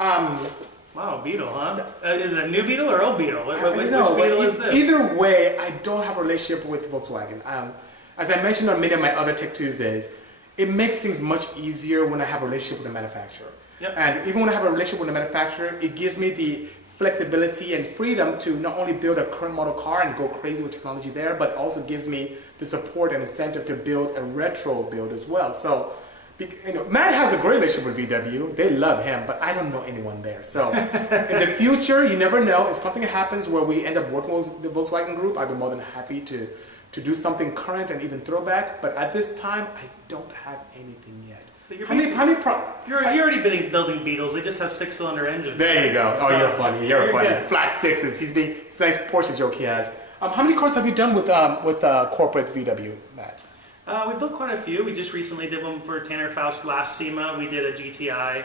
Wow, Beetle, huh? Is it a new Beetle or old Beetle? Which Beetle is this? Either way, I don't have a relationship with Volkswagen. As I mentioned on many of my other Tech2sDays, it makes things much easier when I have a relationship with the manufacturer. Yep. And even when I have a relationship with the manufacturer, it gives me the flexibility and freedom to not only build a current model car and go crazy with technology there, but also gives me the support and incentive to build a retro build as well. So, you know, Matt has a great relationship with VW. They love him, but I don't know anyone there. So in the future, you never know. If something happens where we end up working with the Volkswagen Group, I'd be more than happy to do something current and even throwback. But at this time, I don't have anything yet. You're already building Beetles. They just have 6-cylinder engines. There you go. Oh, you're funny. You're funny. Good. Flat sixes. It's a nice Porsche joke he has. How many cars have you done with corporate VW, Matt? We built quite a few. We just recently did one for Tanner Faust's last SEMA. We did a GTI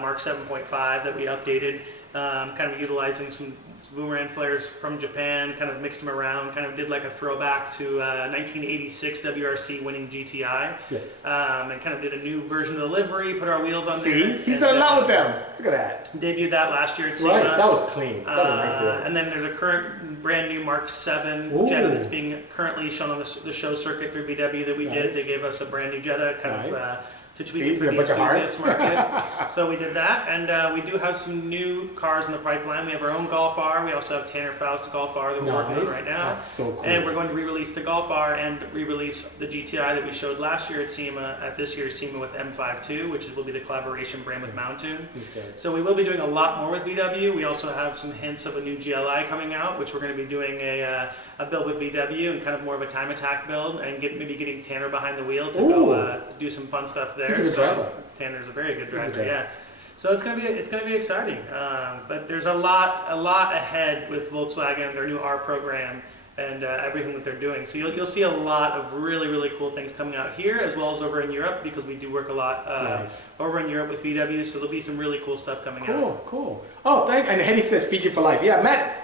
Mark 7.5 that we updated, kind of utilizing some boomerang flares from Japan, kind of mixed them around, kind of did like a throwback to 1986 WRC winning GTI. Yes. And kind of did a new version of the livery, put our wheels on there. See? He's done a lot with them. Look at that. Debuted that last year at SEMA. Right, that was clean. That was a nice build. And then there's a current brand new Mark 7 Ooh. Jetta that's being currently shown on the show circuit through VW that we did. They gave us a brand new Jetta, kind of to tweak it for the enthusiast market. So we did that, and we do have some new cars in the pipeline. We have our own Golf R. We also have Tanner Faust's Golf R that we're working on right now. That's so cool. And we're going to re-release the Golf R and re-release the GTI that we showed last year at SEMA, at this year's SEMA with M52, which will be the collaboration brand with Mountain. Okay. So we will be doing a lot more with VW. We also have some hints of a new GLI coming out, which we're going to be doing a build with VW and kind of more of a time attack build, and maybe getting Tanner behind the wheel to go do some fun stuff there. He's a good driver. Tanner's a very good driver, yeah. So it's gonna be exciting. But there's a lot ahead with Volkswagen, their new R program, and everything that they're doing. So you'll see a lot of really cool things coming out here, as well as over in Europe, because we do work a lot over in Europe with VW. So there'll be some really cool stuff coming out. Cool. Oh, and Henny says Fiji for life. Yeah,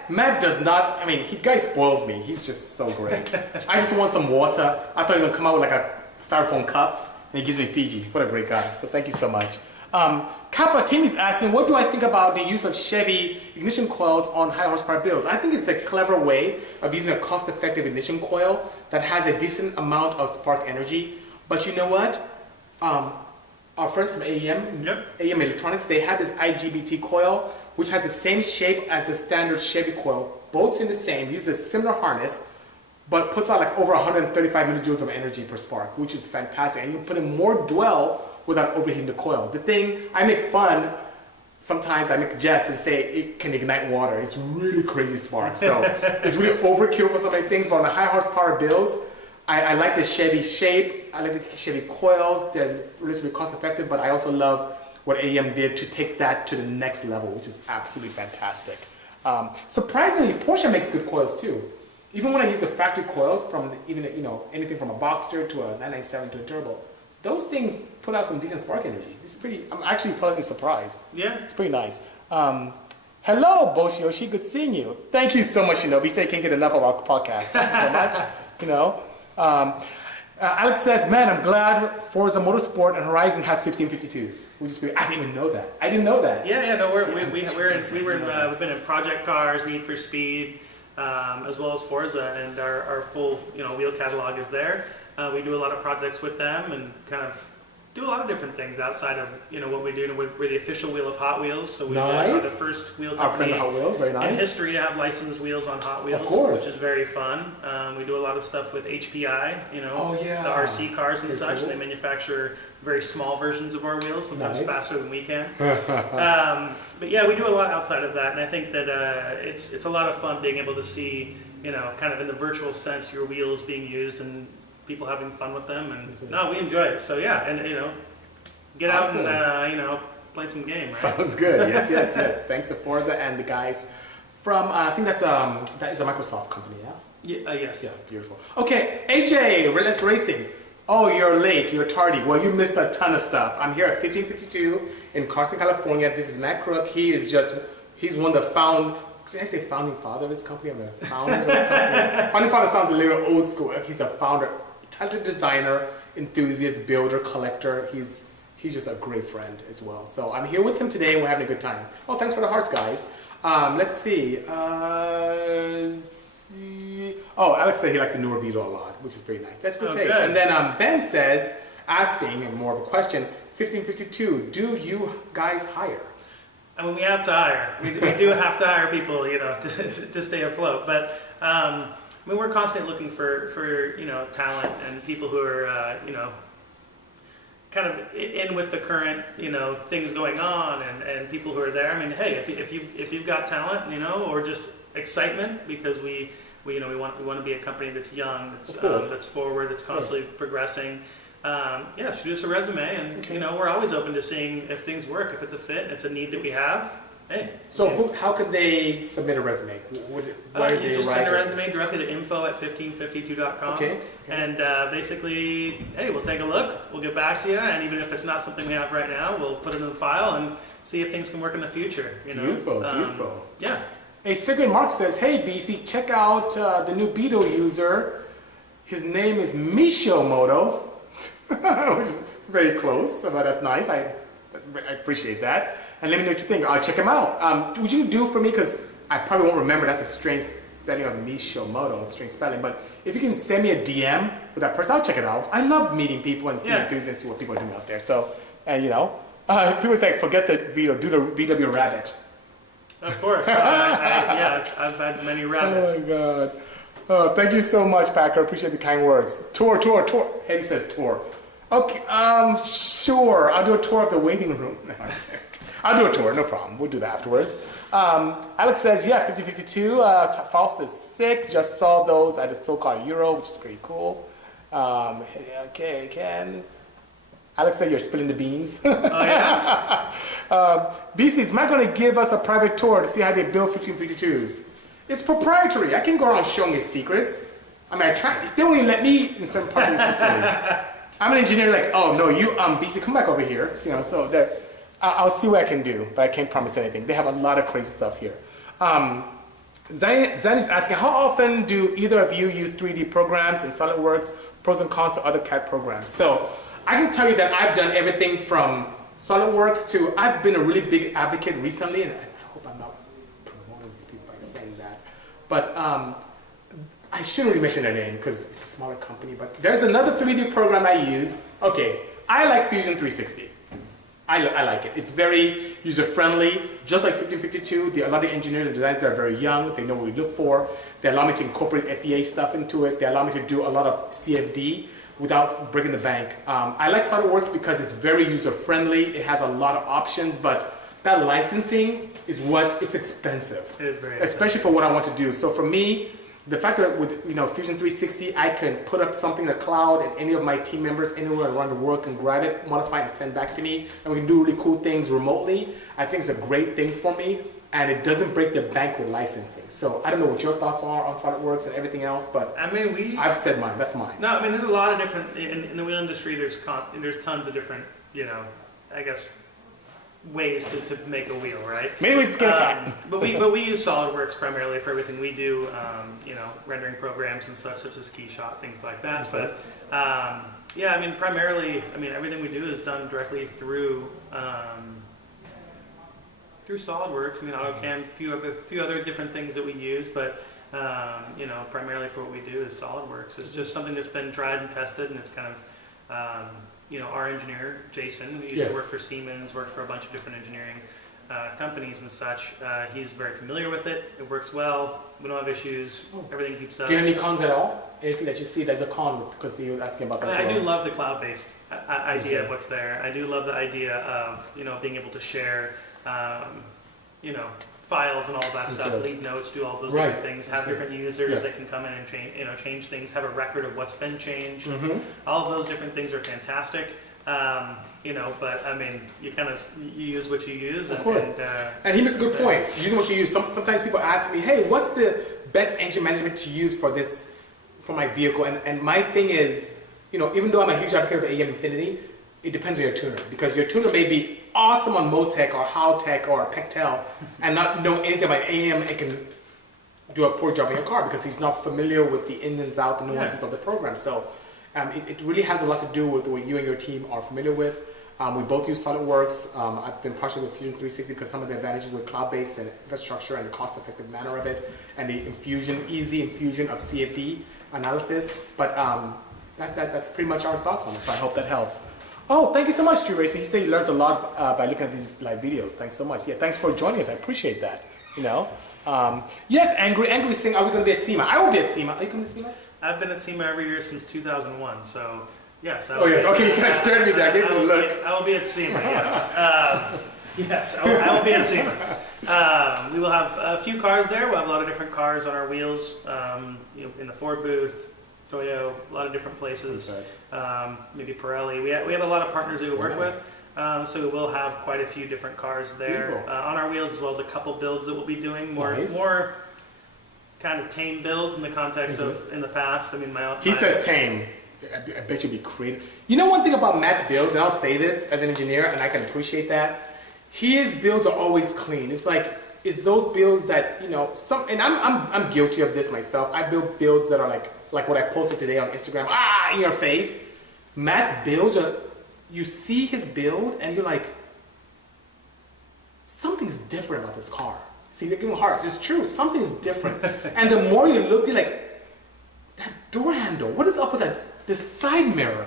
Matt does not. I mean, guy spoils me. He's just so great. I just want some water. I thought he was gonna come out with like a styrofoam cup. And he gives me Fiji. What a great guy. So thank you so much. Kappa Tim is asking, what do I think about the use of Chevy ignition coils on high horsepower builds? I think it's a clever way of using a cost-effective ignition coil that has a decent amount of spark energy. But you know what? Our friends from AEM, AEM Electronics, they have this IGBT coil, which has the same shape as the standard Chevy coil. Bolts in the same, uses a similar harness, but puts out like over 135 millijoules of energy per spark, which is fantastic. And you can put in more dwell without overheating the coil. The thing, I make fun, sometimes I make jest and say it can ignite water. It's really crazy spark. So it's really overkill for so many things, but on the high horsepower builds, I like the Chevy shape, I like the Chevy coils, they're relatively cost effective, but I also love what AEM did to take that to the next level, which is absolutely fantastic. Surprisingly, Porsche makes good coils too. Even when I use the factory coils from anything from a Boxster to a 997 to a turbo, those things put out some decent spark energy. I'm actually pleasantly surprised. Yeah. It's pretty nice. Hello, Boshi Yoshi, good seeing you. Thank you so much, Shinobi. Say can't get enough of our podcast. Thanks so much. Alex says, man, I'm glad Forza Motorsport and Horizon have 1552s. Which is great. I didn't even know that. I didn't know that. Yeah, no, we've been in project cars, Need for Speed, as well as Forza, and our full wheel catalog is there. We do a lot of projects with them and kind of do a lot of different things outside of what we do. We're the official wheel of Hot Wheels, so we're the first wheel company Hot Wheels, very nice. in history to have licensed wheels on Hot Wheels, which is very fun. We do a lot of stuff with HPI, the RC cars and such. Cool. They manufacture very small versions of our wheels, sometimes faster than we can. But yeah, we do a lot outside of that, and I think that it's a lot of fun being able to see, kind of in the virtual sense, your wheels being used and people having fun with them, and we enjoy it. So yeah, and get out and play some game, right? Sounds good. Yes, yes, yes. Thanks to Forza and the guys from, I think that is a Microsoft company, yeah? Yeah, yes. Yeah, beautiful. Okay, AJ, Relentless Racing. Oh, you're late, you're tardy. Well, you missed a ton of stuff. I'm here at 1552 in Carson, California. This is Matt Crooke. He's one of the did I say founding father of his company? I'm the founders of his company. Founding father sounds a little old school. He's a founder, talented designer, enthusiast, builder, collector. He's just a great friend as well. So I'm here with him today and we're having a good time. Oh, thanks for the hearts, guys. Let's see. Oh, Alex said he liked the newer Beetle a lot, which is pretty nice. That's good taste. Good. And then Ben says, asking, and more of a question, 1552, do you guys hire? I mean, we have to hire. We do have to hire people, to stay afloat. But I mean, we're constantly looking for talent and people who are kind of in with the current things going on and people who are there. I mean, hey, if you've got talent, or just excitement because we want to be a company that's young, that's forward, that's constantly progressing. Shoot us a resume, and we're always open to seeing if things work, if it's a fit, it's a need that we have. Hey. So how could they submit a resume? You just send a resume directly to info@1552.com. Okay. And basically, hey, we'll take a look, we'll get back to you, and even if it's not something we have right now, we'll put it in the file and see if things can work in the future. Beautiful, beautiful. Yeah. Hey, Sigrid Mark says, hey BC, check out the new Beetle user. His name is Bisimoto, which is very close, but that's nice. I appreciate that. And let me know what you think. I'll check him out. Would you do for me, because I probably won't remember, that's a strange spelling of Bisimoto, strange spelling, but if you can send me a DM with that person, I'll check it out. I love meeting people and seeing enthusiasts, see what people are doing out there. So, and people say, forget the video, do the VW Rabbit. Of course. I've had many rabbits. Oh my God. Oh, thank you so much, Packer. Appreciate the kind words. Tour. Eddie says tour. Okay, sure. I'll do a tour of the waiting room. I'll do a tour, no problem. We'll do that afterwards. Alex says, yeah, 5052. Faust is sick. Just saw those at the so-called Euro, which is pretty cool. Okay, Ken. Alex said you're spilling the beans. Oh, yeah? BC, is Matt going to give us a private tour to see how they build 1552s? It's proprietary. I can go around showing his secrets. I mean, I try. They won't even let me in certain parts of this facility. I'm an engineer, like, oh, no, you, BC, come back over here. So I'll see what I can do, but I can't promise anything. They have a lot of crazy stuff here. Zan is asking, how often do either of you use 3D programs in SolidWorks, pros and cons to other CAD programs? So I can tell you that I've done everything from SolidWorks to, I've been a really big advocate recently, and I hope I'm not promoting these people by saying that, but I shouldn't really mention their name because it's a smaller company, but there's another 3D program I use. Okay, I like Fusion 360. I like it. It's very user-friendly, just like 1552. A lot of engineers and designers are very young. They know what we look for. They allow me to incorporate FEA stuff into it. They allow me to do a lot of CFD without breaking the bank. I like SolidWorks because it's very user-friendly. It has a lot of options, but that licensing is it's expensive. It is very expensive. Especially for what I want to do. So for me, the fact that with Fusion 360, I can put up something in the cloud and any of my team members anywhere around the world can grab it, modify it, and send back to me, and we can do really cool things remotely. I think it's a great thing for me, and it doesn't break the bank with licensing. So I don't know what your thoughts are on SolidWorks and everything else, but I mean, I've said mine. That's mine. No, I mean, there's a lot of different in the wheel industry. There's tons of different, I guess, ways to make a wheel, right? Maybe we just get time. But we use SolidWorks primarily for everything we do, rendering programs and such as Keyshot, things like that. But yeah, I mean, primarily, everything we do is done directly through SolidWorks. I mean, AutoCAD, a few other different things that we use, but primarily for what we do is SolidWorks. It's just something that's been tried and tested, and it's kind of our engineer, Jason, who used to work for Siemens, worked for a bunch of different engineering companies and such. He's very familiar with it. It works well. We don't have issues. Everything keeps up. Do you have any cons at all? Anything that you see that's a con? Because he was asking about that as well. I do love the cloud-based idea of what's there. I do love the idea of being able to share files and all that stuff, leave notes, do all those different things, have different users that can come in and change things, have a record of what's been changed. All of those different things are fantastic. You know, but I mean, you use what you use. Of course. And he makes a good point. Using what you use. Sometimes people ask me, hey, what's the best engine management to use for this, for my vehicle? And my thing is, you know, even though I'm a huge advocate of AM Infinity, it depends on your tuner, because your tuner may be awesome on Motec or Howtech or Pectel and not know anything about AM and can do a poor job in your car because he's not familiar with the ins and outs, the nuances of the program. So it really has a lot to do with what you and your team are familiar with. We both use SolidWorks. I've been partial with Fusion 360 because some of the advantages with cloud-based and infrastructure and the cost-effective manner of it, and the easy infusion of CFD analysis. But that's pretty much our thoughts on it. So I hope that helps. Oh, thank you so much, Street Racer. He said he learns a lot by looking at these live videos. Thanks so much. Yeah, thanks for joining us. I appreciate that. You know. Yes, Angry is saying, are we going to be at SEMA? I will be at SEMA. Are you going to SEMA? I've been at SEMA every year since 2001. So. Yes. Oh yes. Okay, you kind of scared me there. I gave you a look. I will be at SEMA. Yes. Yes. I will be at SEMA. We will have a few cars there. We'll have a lot of different cars on our wheels. You know, in the Ford booth, Toyo, a lot of different places. Maybe Pirelli. We have a lot of partners that we work with. So we will have quite a few different cars there on our wheels, as well as a couple builds that we'll be doing. More kind of tame builds in the context of in the past. I mean, he says tame. I bet you'd be creative. You know one thing about Matt's builds, and I'll say this as an engineer, and I can appreciate that. His builds are always clean. It's like, it's those builds that, you know, and I'm guilty of this myself. I build builds that are like what I posted today on Instagram, in your face. Matt's builds are, you see his build, and you're like, something's different about this car. See, they're giving hearts. It's true, something's different. And the more you look, you're like, that door handle, what is up with that? The side mirror,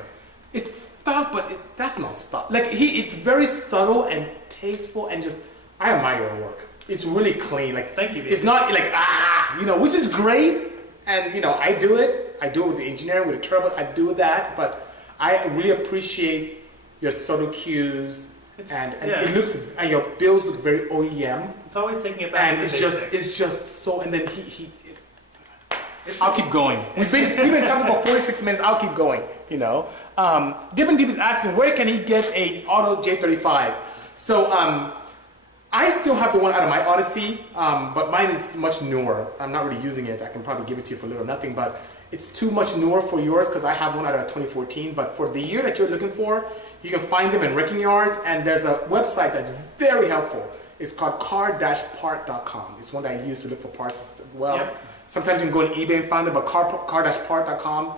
it's stuck, but that's not stuck. Like it's very subtle and tasteful, and just, I admire your work. It's really clean. Like, thank you. It's not like you know, which is great. And you know, I do it with the engineering, with the turbo. I do that, but I really appreciate your subtle cues, and it looks, and your builds look very OEM. It's always taking it back. And it's just so. And then I'll keep going. We've been talking about 46 minutes. I'll keep going. You know, Dip is asking, where can he get a Auto J35? So I still have the one out of my Odyssey, but mine is much newer. I'm not really using it. I can probably give it to you for little or nothing, but it's too much newer for yours because I have one out of 2014. But for the year that you're looking for, you can find them in wrecking yards, and there's a website that's very helpful. It's called car-part.com. It's one that I use to look for parts as well. Yep. Sometimes you can go on eBay and find them, but car-part.com,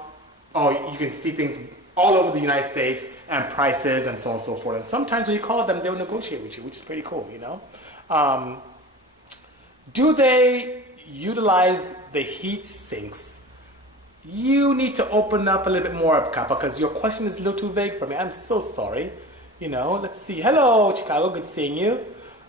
you can see things all over the United States and prices and so on and so forth. And sometimes when you call them, they'll negotiate with you, which is pretty cool, you know. Do they utilize the heat sinks? You need to open up a little bit more, Kappa, because your question is a little too vague for me. I'm so sorry. You know, let's see. Hello, Chicago. Good seeing you.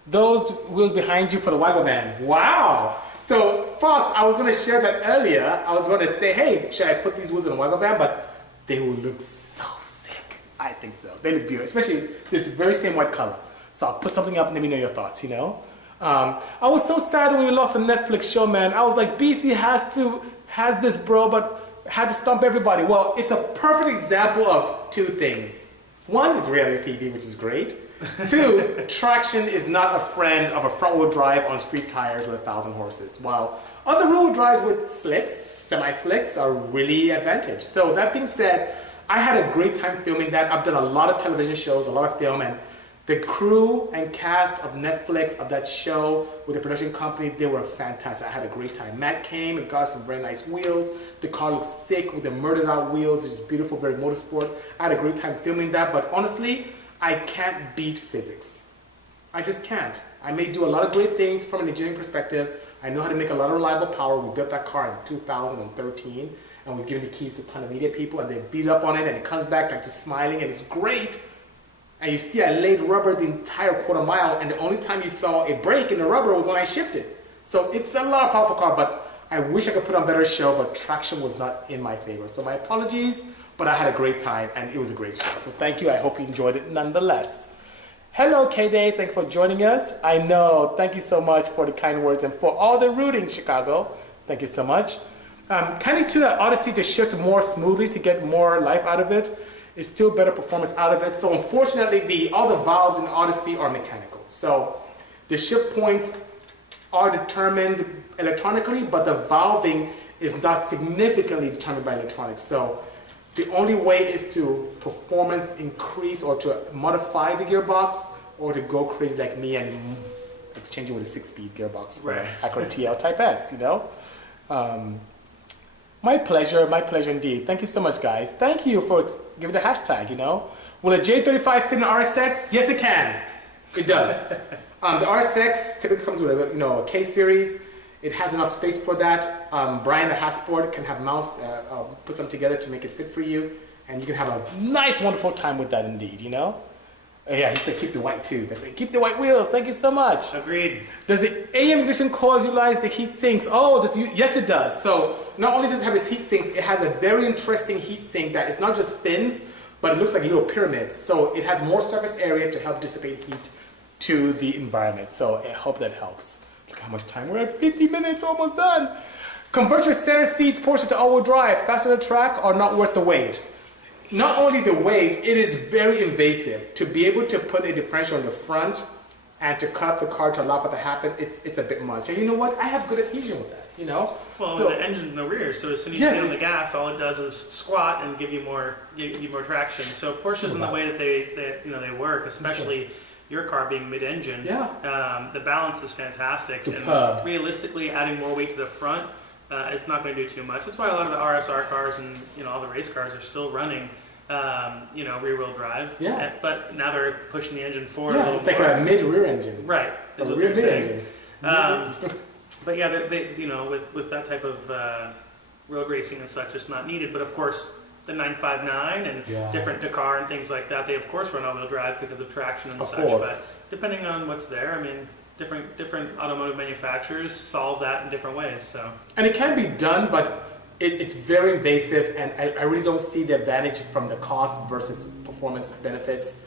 Those wheels behind you for the Wagon Man. Wow. So, Fox, I was going to share that earlier. I was going to say, hey, should I put these wheels in a Wagon Van? But they will look so sick. I think so. They look beautiful, especially this very same white color. So I'll put something up and let me know your thoughts, you know? I was so sad when we lost a Netflix show, man. I was like, BC has this, bro, but had to stump everybody. Well, it's a perfect example of two things. One is reality TV, which is great. Two, traction is not a friend of a front-wheel drive on street tires with 1,000 horses, while other rear-wheel drives with slicks, semi-slicks, are really advantage. So that being said, I had a great time filming that. I've done a lot of television shows, a lot of film, and the crew and cast of Netflix of that show with the production company, they were fantastic. I had a great time. Matt came and got some very nice wheels. The car looks sick with the murdered out wheels. It's just beautiful, very motorsport. I had a great time filming that, but honestly, I can't beat physics. I just can't. I may do a lot of great things from an engineering perspective. I know how to make a lot of reliable power. We built that car in 2013, and we've given the keys to a ton of media people, and they beat up on it, and it comes back like just smiling, and it's great. And you see I laid rubber the entire quarter mile, and the only time you saw a break in the rubber was when I shifted. So it's a lot of powerful car, but I wish I could put on a better show, but traction was not in my favor. So my apologies, but I had a great time, and it was a great show. So thank you. I hope you enjoyed it nonetheless. Hello, K-Day. Thanks for joining us. I know. Thank you so much for the kind words and for all the rooting, Chicago. Thank you so much. Can you tune that Odyssey to shift more smoothly to get more life out of it? it's still better performance out of it. So unfortunately, all the valves in Odyssey are mechanical. So the shift points are determined electronically, but the valving is not significantly determined by electronics. So the only way is to performance increase or to modify the gearbox or to go crazy like me and exchange it with a 6-speed gearbox for an Acura TL Type S, you know? My pleasure indeed. Thank you so much, guys. Thank you for giving the hashtag, you know? Will a J35 fit in an RSX? Yes, it can. It does. The RSX typically comes with a K series. It has enough space for that. Brian, the Hasport, can have mounts, put some together to make it fit for you. And you can have a nice, wonderful time with that indeed, you know? Yeah, he said keep the white too. They said keep the white wheels. Thank you so much. Agreed. Does the AM ignition coils utilize the heat sinks? Oh, yes it does. So not only does it have its heat sinks, it has a very interesting heat sink that is not just fins, but it looks like little pyramids. So it has more surface area to help dissipate heat to the environment. So I hope that helps. Look how much time. We're at 50 minutes, almost done. Convert your center seat Porsche to all-wheel drive. Faster to track or not worth the wait? Not only the weight, it is very invasive. To be able to put a differential in the front and to cut up the car to allow for that to happen, it's a bit much. And you know what? I have good adhesion with that, you know? Well, so, the engine's in the rear, so as soon as you get on the gas, all it does is squat and give you more traction. So Porsches in the way that they work, especially your car being mid-engine, the balance is fantastic. Superb. And realistically, adding more weight to the front, it's not going to do too much. That's why a lot of the RSR cars and all the race cars are still running, rear-wheel drive. Yeah. But now they're pushing the engine forward. Yeah, it's like a mid-rear engine. Right. Is what they're saying. But yeah, they with that type of road racing and such, it's not needed. But of course, the 959 and different Dakar and things like that, they of course run all-wheel drive because of traction and such. But depending on what's there, I mean, different automotive manufacturers solve that in different ways. So. And it can be done, but it's very invasive, and I really don't see the advantage from the cost versus performance benefits.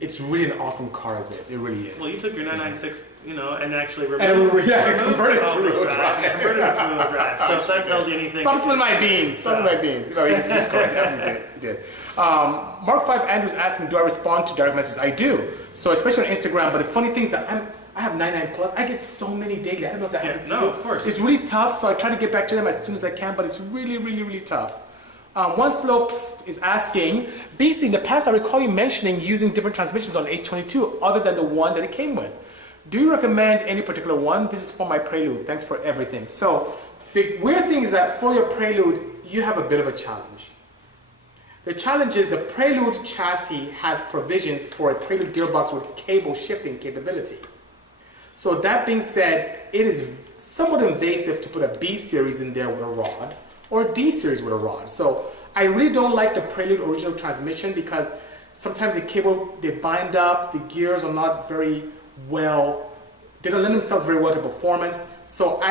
It's really an awesome car as is. It really is. Well, you took your 996, and actually converted it to rear-wheel drive. Converted it to rear-wheel drive. So if that tells you anything. Stop spilling my beans. Stop spilling my beans. No, he's correct. He did. Mark 5 Andrews asking, do I respond to direct messages? I do. So especially on Instagram. But the funny thing is that I have 99 plus. I get so many daily. I don't know if that happens to you. No, of course. It's really tough, so I try to get back to them as soon as I can, but it's really, really, really tough. One Slopes is asking, BC, in the past I recall you mentioning using different transmissions on H22 other than the one that it came with. Do you recommend any particular one? This is for my Prelude. Thanks for everything. So the weird thing is that for your Prelude, you have a bit of a challenge. The challenge is the Prelude chassis has provisions for a Prelude gearbox with cable shifting capability. So that being said, it is somewhat invasive to put a B series in there with a rod or a D series with a rod. So I really don't like the Prelude original transmission because sometimes the cable, they bind up, the gears are not very well, they don't lend themselves very well to performance. So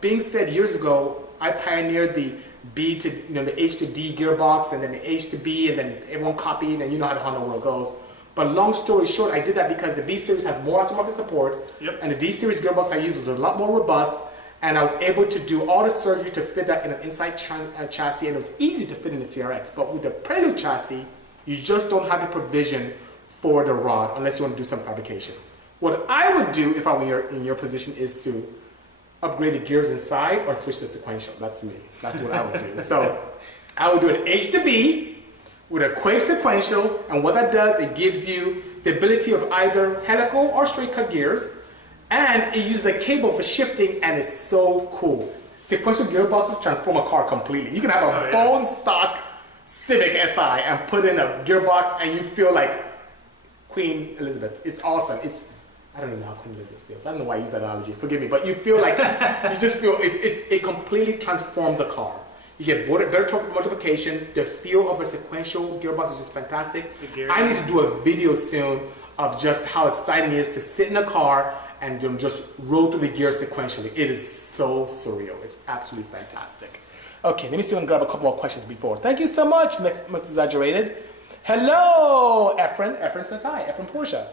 being said, years ago, I pioneered the B to, the H to D gearbox and then the H to B and then everyone copied and you know how the Honda world goes. But long story short, I did that because the B series has more aftermarket support and the D series gearbox I used was a lot more robust, and I was able to do all the surgery to fit that in an inside chassis, and it was easy to fit in the CRX. But with the Prelude chassis, you just don't have the provision for the rod unless you want to do some fabrication. What I would do if I were in your position is to upgrade the gears inside or switch to sequential. That's me. That's what I would do. So I would do an H to B with a quick sequential, and what that does, it gives you the ability of either helical or straight cut gears, and it uses a cable for shifting, and it's so cool. Sequential gearboxes transform a car completely. You can have a bone stock Civic Si and put in a gearbox, and you feel like Queen Elizabeth. It's awesome. I don't even know how Queen Elizabeth feels. I don't know why I use that analogy. Forgive me, but you feel like you just feel it completely transforms a car. You get better torque multiplication. The feel of a sequential gearbox is just fantastic. I need to do a video soon of just how exciting it is to sit in a car and just roll through the gears sequentially. It is so surreal. It's absolutely fantastic. Okay, let me see if I can grab a couple more questions before. Thank you so much, Mr. Exaggerated. Hello, Efren. Efren says hi. Efren Porsche.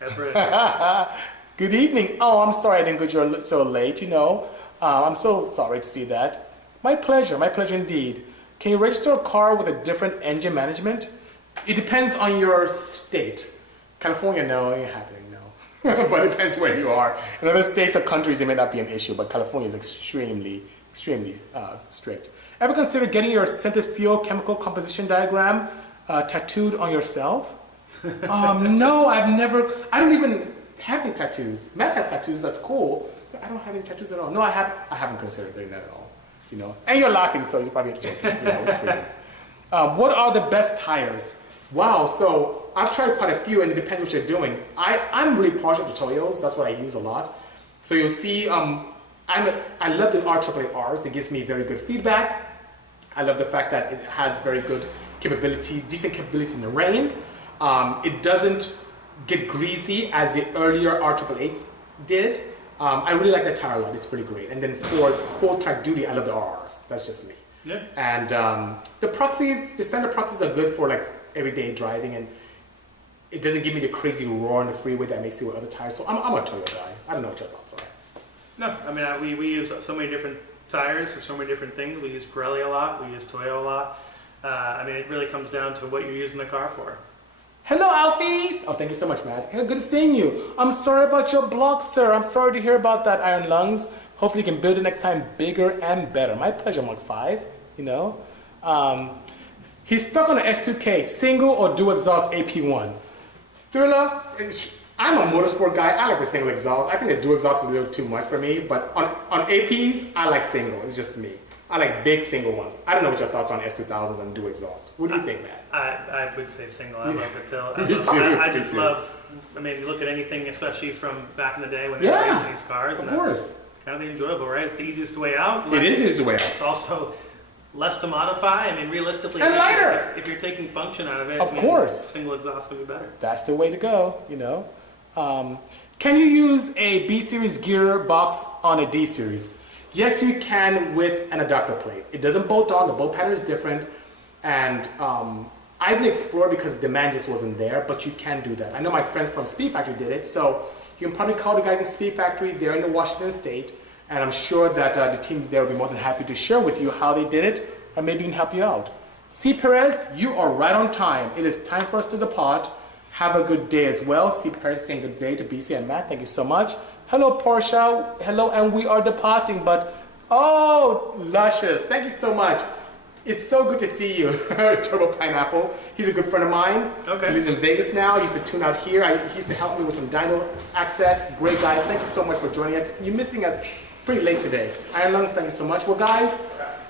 Efren. Good evening. Oh, I'm sorry I didn't get you so late, I'm so sorry to see that. My pleasure indeed. Can you register a car with a different engine management? It depends on your state. California, no, it ain't happening, no. But it depends where you are. In other states or countries, it may not be an issue, but California is extremely strict. Ever consider getting your scented fuel chemical composition diagram tattooed on yourself? No, I don't even have any tattoos. Matt has tattoos, that's cool. But I don't have any tattoos at all. No, I haven't considered doing that at all. You know, and you're laughing, so you're probably joking. What are the best tires? Wow, so I've tried quite a few, and it depends what you're doing. I'm really partial to Toyos. That's what I use a lot. So you'll see, I love the R888Rs. It gives me very good feedback. I love the fact that it has very good capability, decent capability in the rain. It doesn't get greasy as the earlier R888s did. I really like that tire a lot. It's pretty great. And then for full track duty, I love the RRs. That's just me. Yeah. And the proxies, the standard proxies are good for like everyday driving, and it doesn't give me the crazy roar on the freeway that I may see with other tires. So I'm a Toyo guy. I don't know what your thoughts are. No, I mean, we use so many different tires for so many different things. We use Pirelli a lot. We use Toyo a lot. I mean, it really comes down to what you're using the car for. Hello, Alfie! Oh, thank you so much, Matt. Good seeing you. I'm sorry about your block, sir. I'm sorry to hear about that, Iron Lungs. Hopefully you can build it next time bigger and better. My pleasure, Mark 5, you know. He's stuck on the S2K, single or dual exhaust AP1. Thriller, I'm a motorsport guy. I like the single exhaust. I think the dual exhaust is a little too much for me, but on APs, I like single. It's just me. I like big single ones. I don't know what your thoughts on S2000s and dual exhaust. What do you think, Matt? I would say single. I love it till. Me I just too. love. I mean, you look at anything, especially from back in the day when they were racing these cars, and that's kind of the enjoyable, right? It's the easiest way out. It is the easiest way out. It's also less to modify. I mean, realistically, and lighter. If you're taking function out of it, of course, single exhaust can be better. That's the way to go. You know. Can you use a B series gearbox on a D series? Yes, you can with an adapter plate. It doesn't bolt on. The bolt pattern is different, and I didn't explore because demand just wasn't there. But you can do that. I know my friend from Speed Factory did it, so you can probably call the guys in Speed Factory. They're in the Washington State, and I'm sure that the team there will be more than happy to share with you how they did it, or maybe even help you out. C. Perez, you are right on time. It is time for us to depart. Have a good day as well. C. Perez saying good day to BC and Matt. Thank you so much. Hello, Portia. Hello, and we are departing, but oh, luscious. Thank you so much. It's so good to see you, Turbo Pineapple. He's a good friend of mine. Okay. He lives in Vegas now. He used to tune out here. He used to help me with some dyno access. Great guy. Thank you so much for joining us. You're missing us pretty late today. Iron Lungs, thank you so much. Well, guys,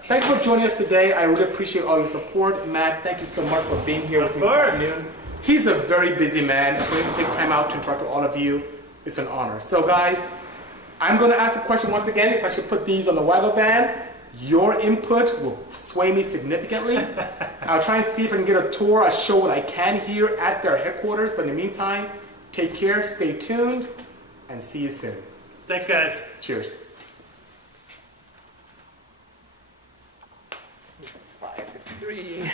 thank you for joining us today. I really appreciate all your support. Matt, thank you so much for being here with me this afternoon. He's a very busy man. For him to take time out to interact with all of you, it's an honor. So, guys, I'm going to ask a question once again. If I should put these on the Waggle van, your input will sway me significantly. I'll try and see if I can get a tour. I'll show what I can here at their headquarters. But in the meantime, take care, stay tuned, and see you soon. Thanks, guys. Cheers. 5:53.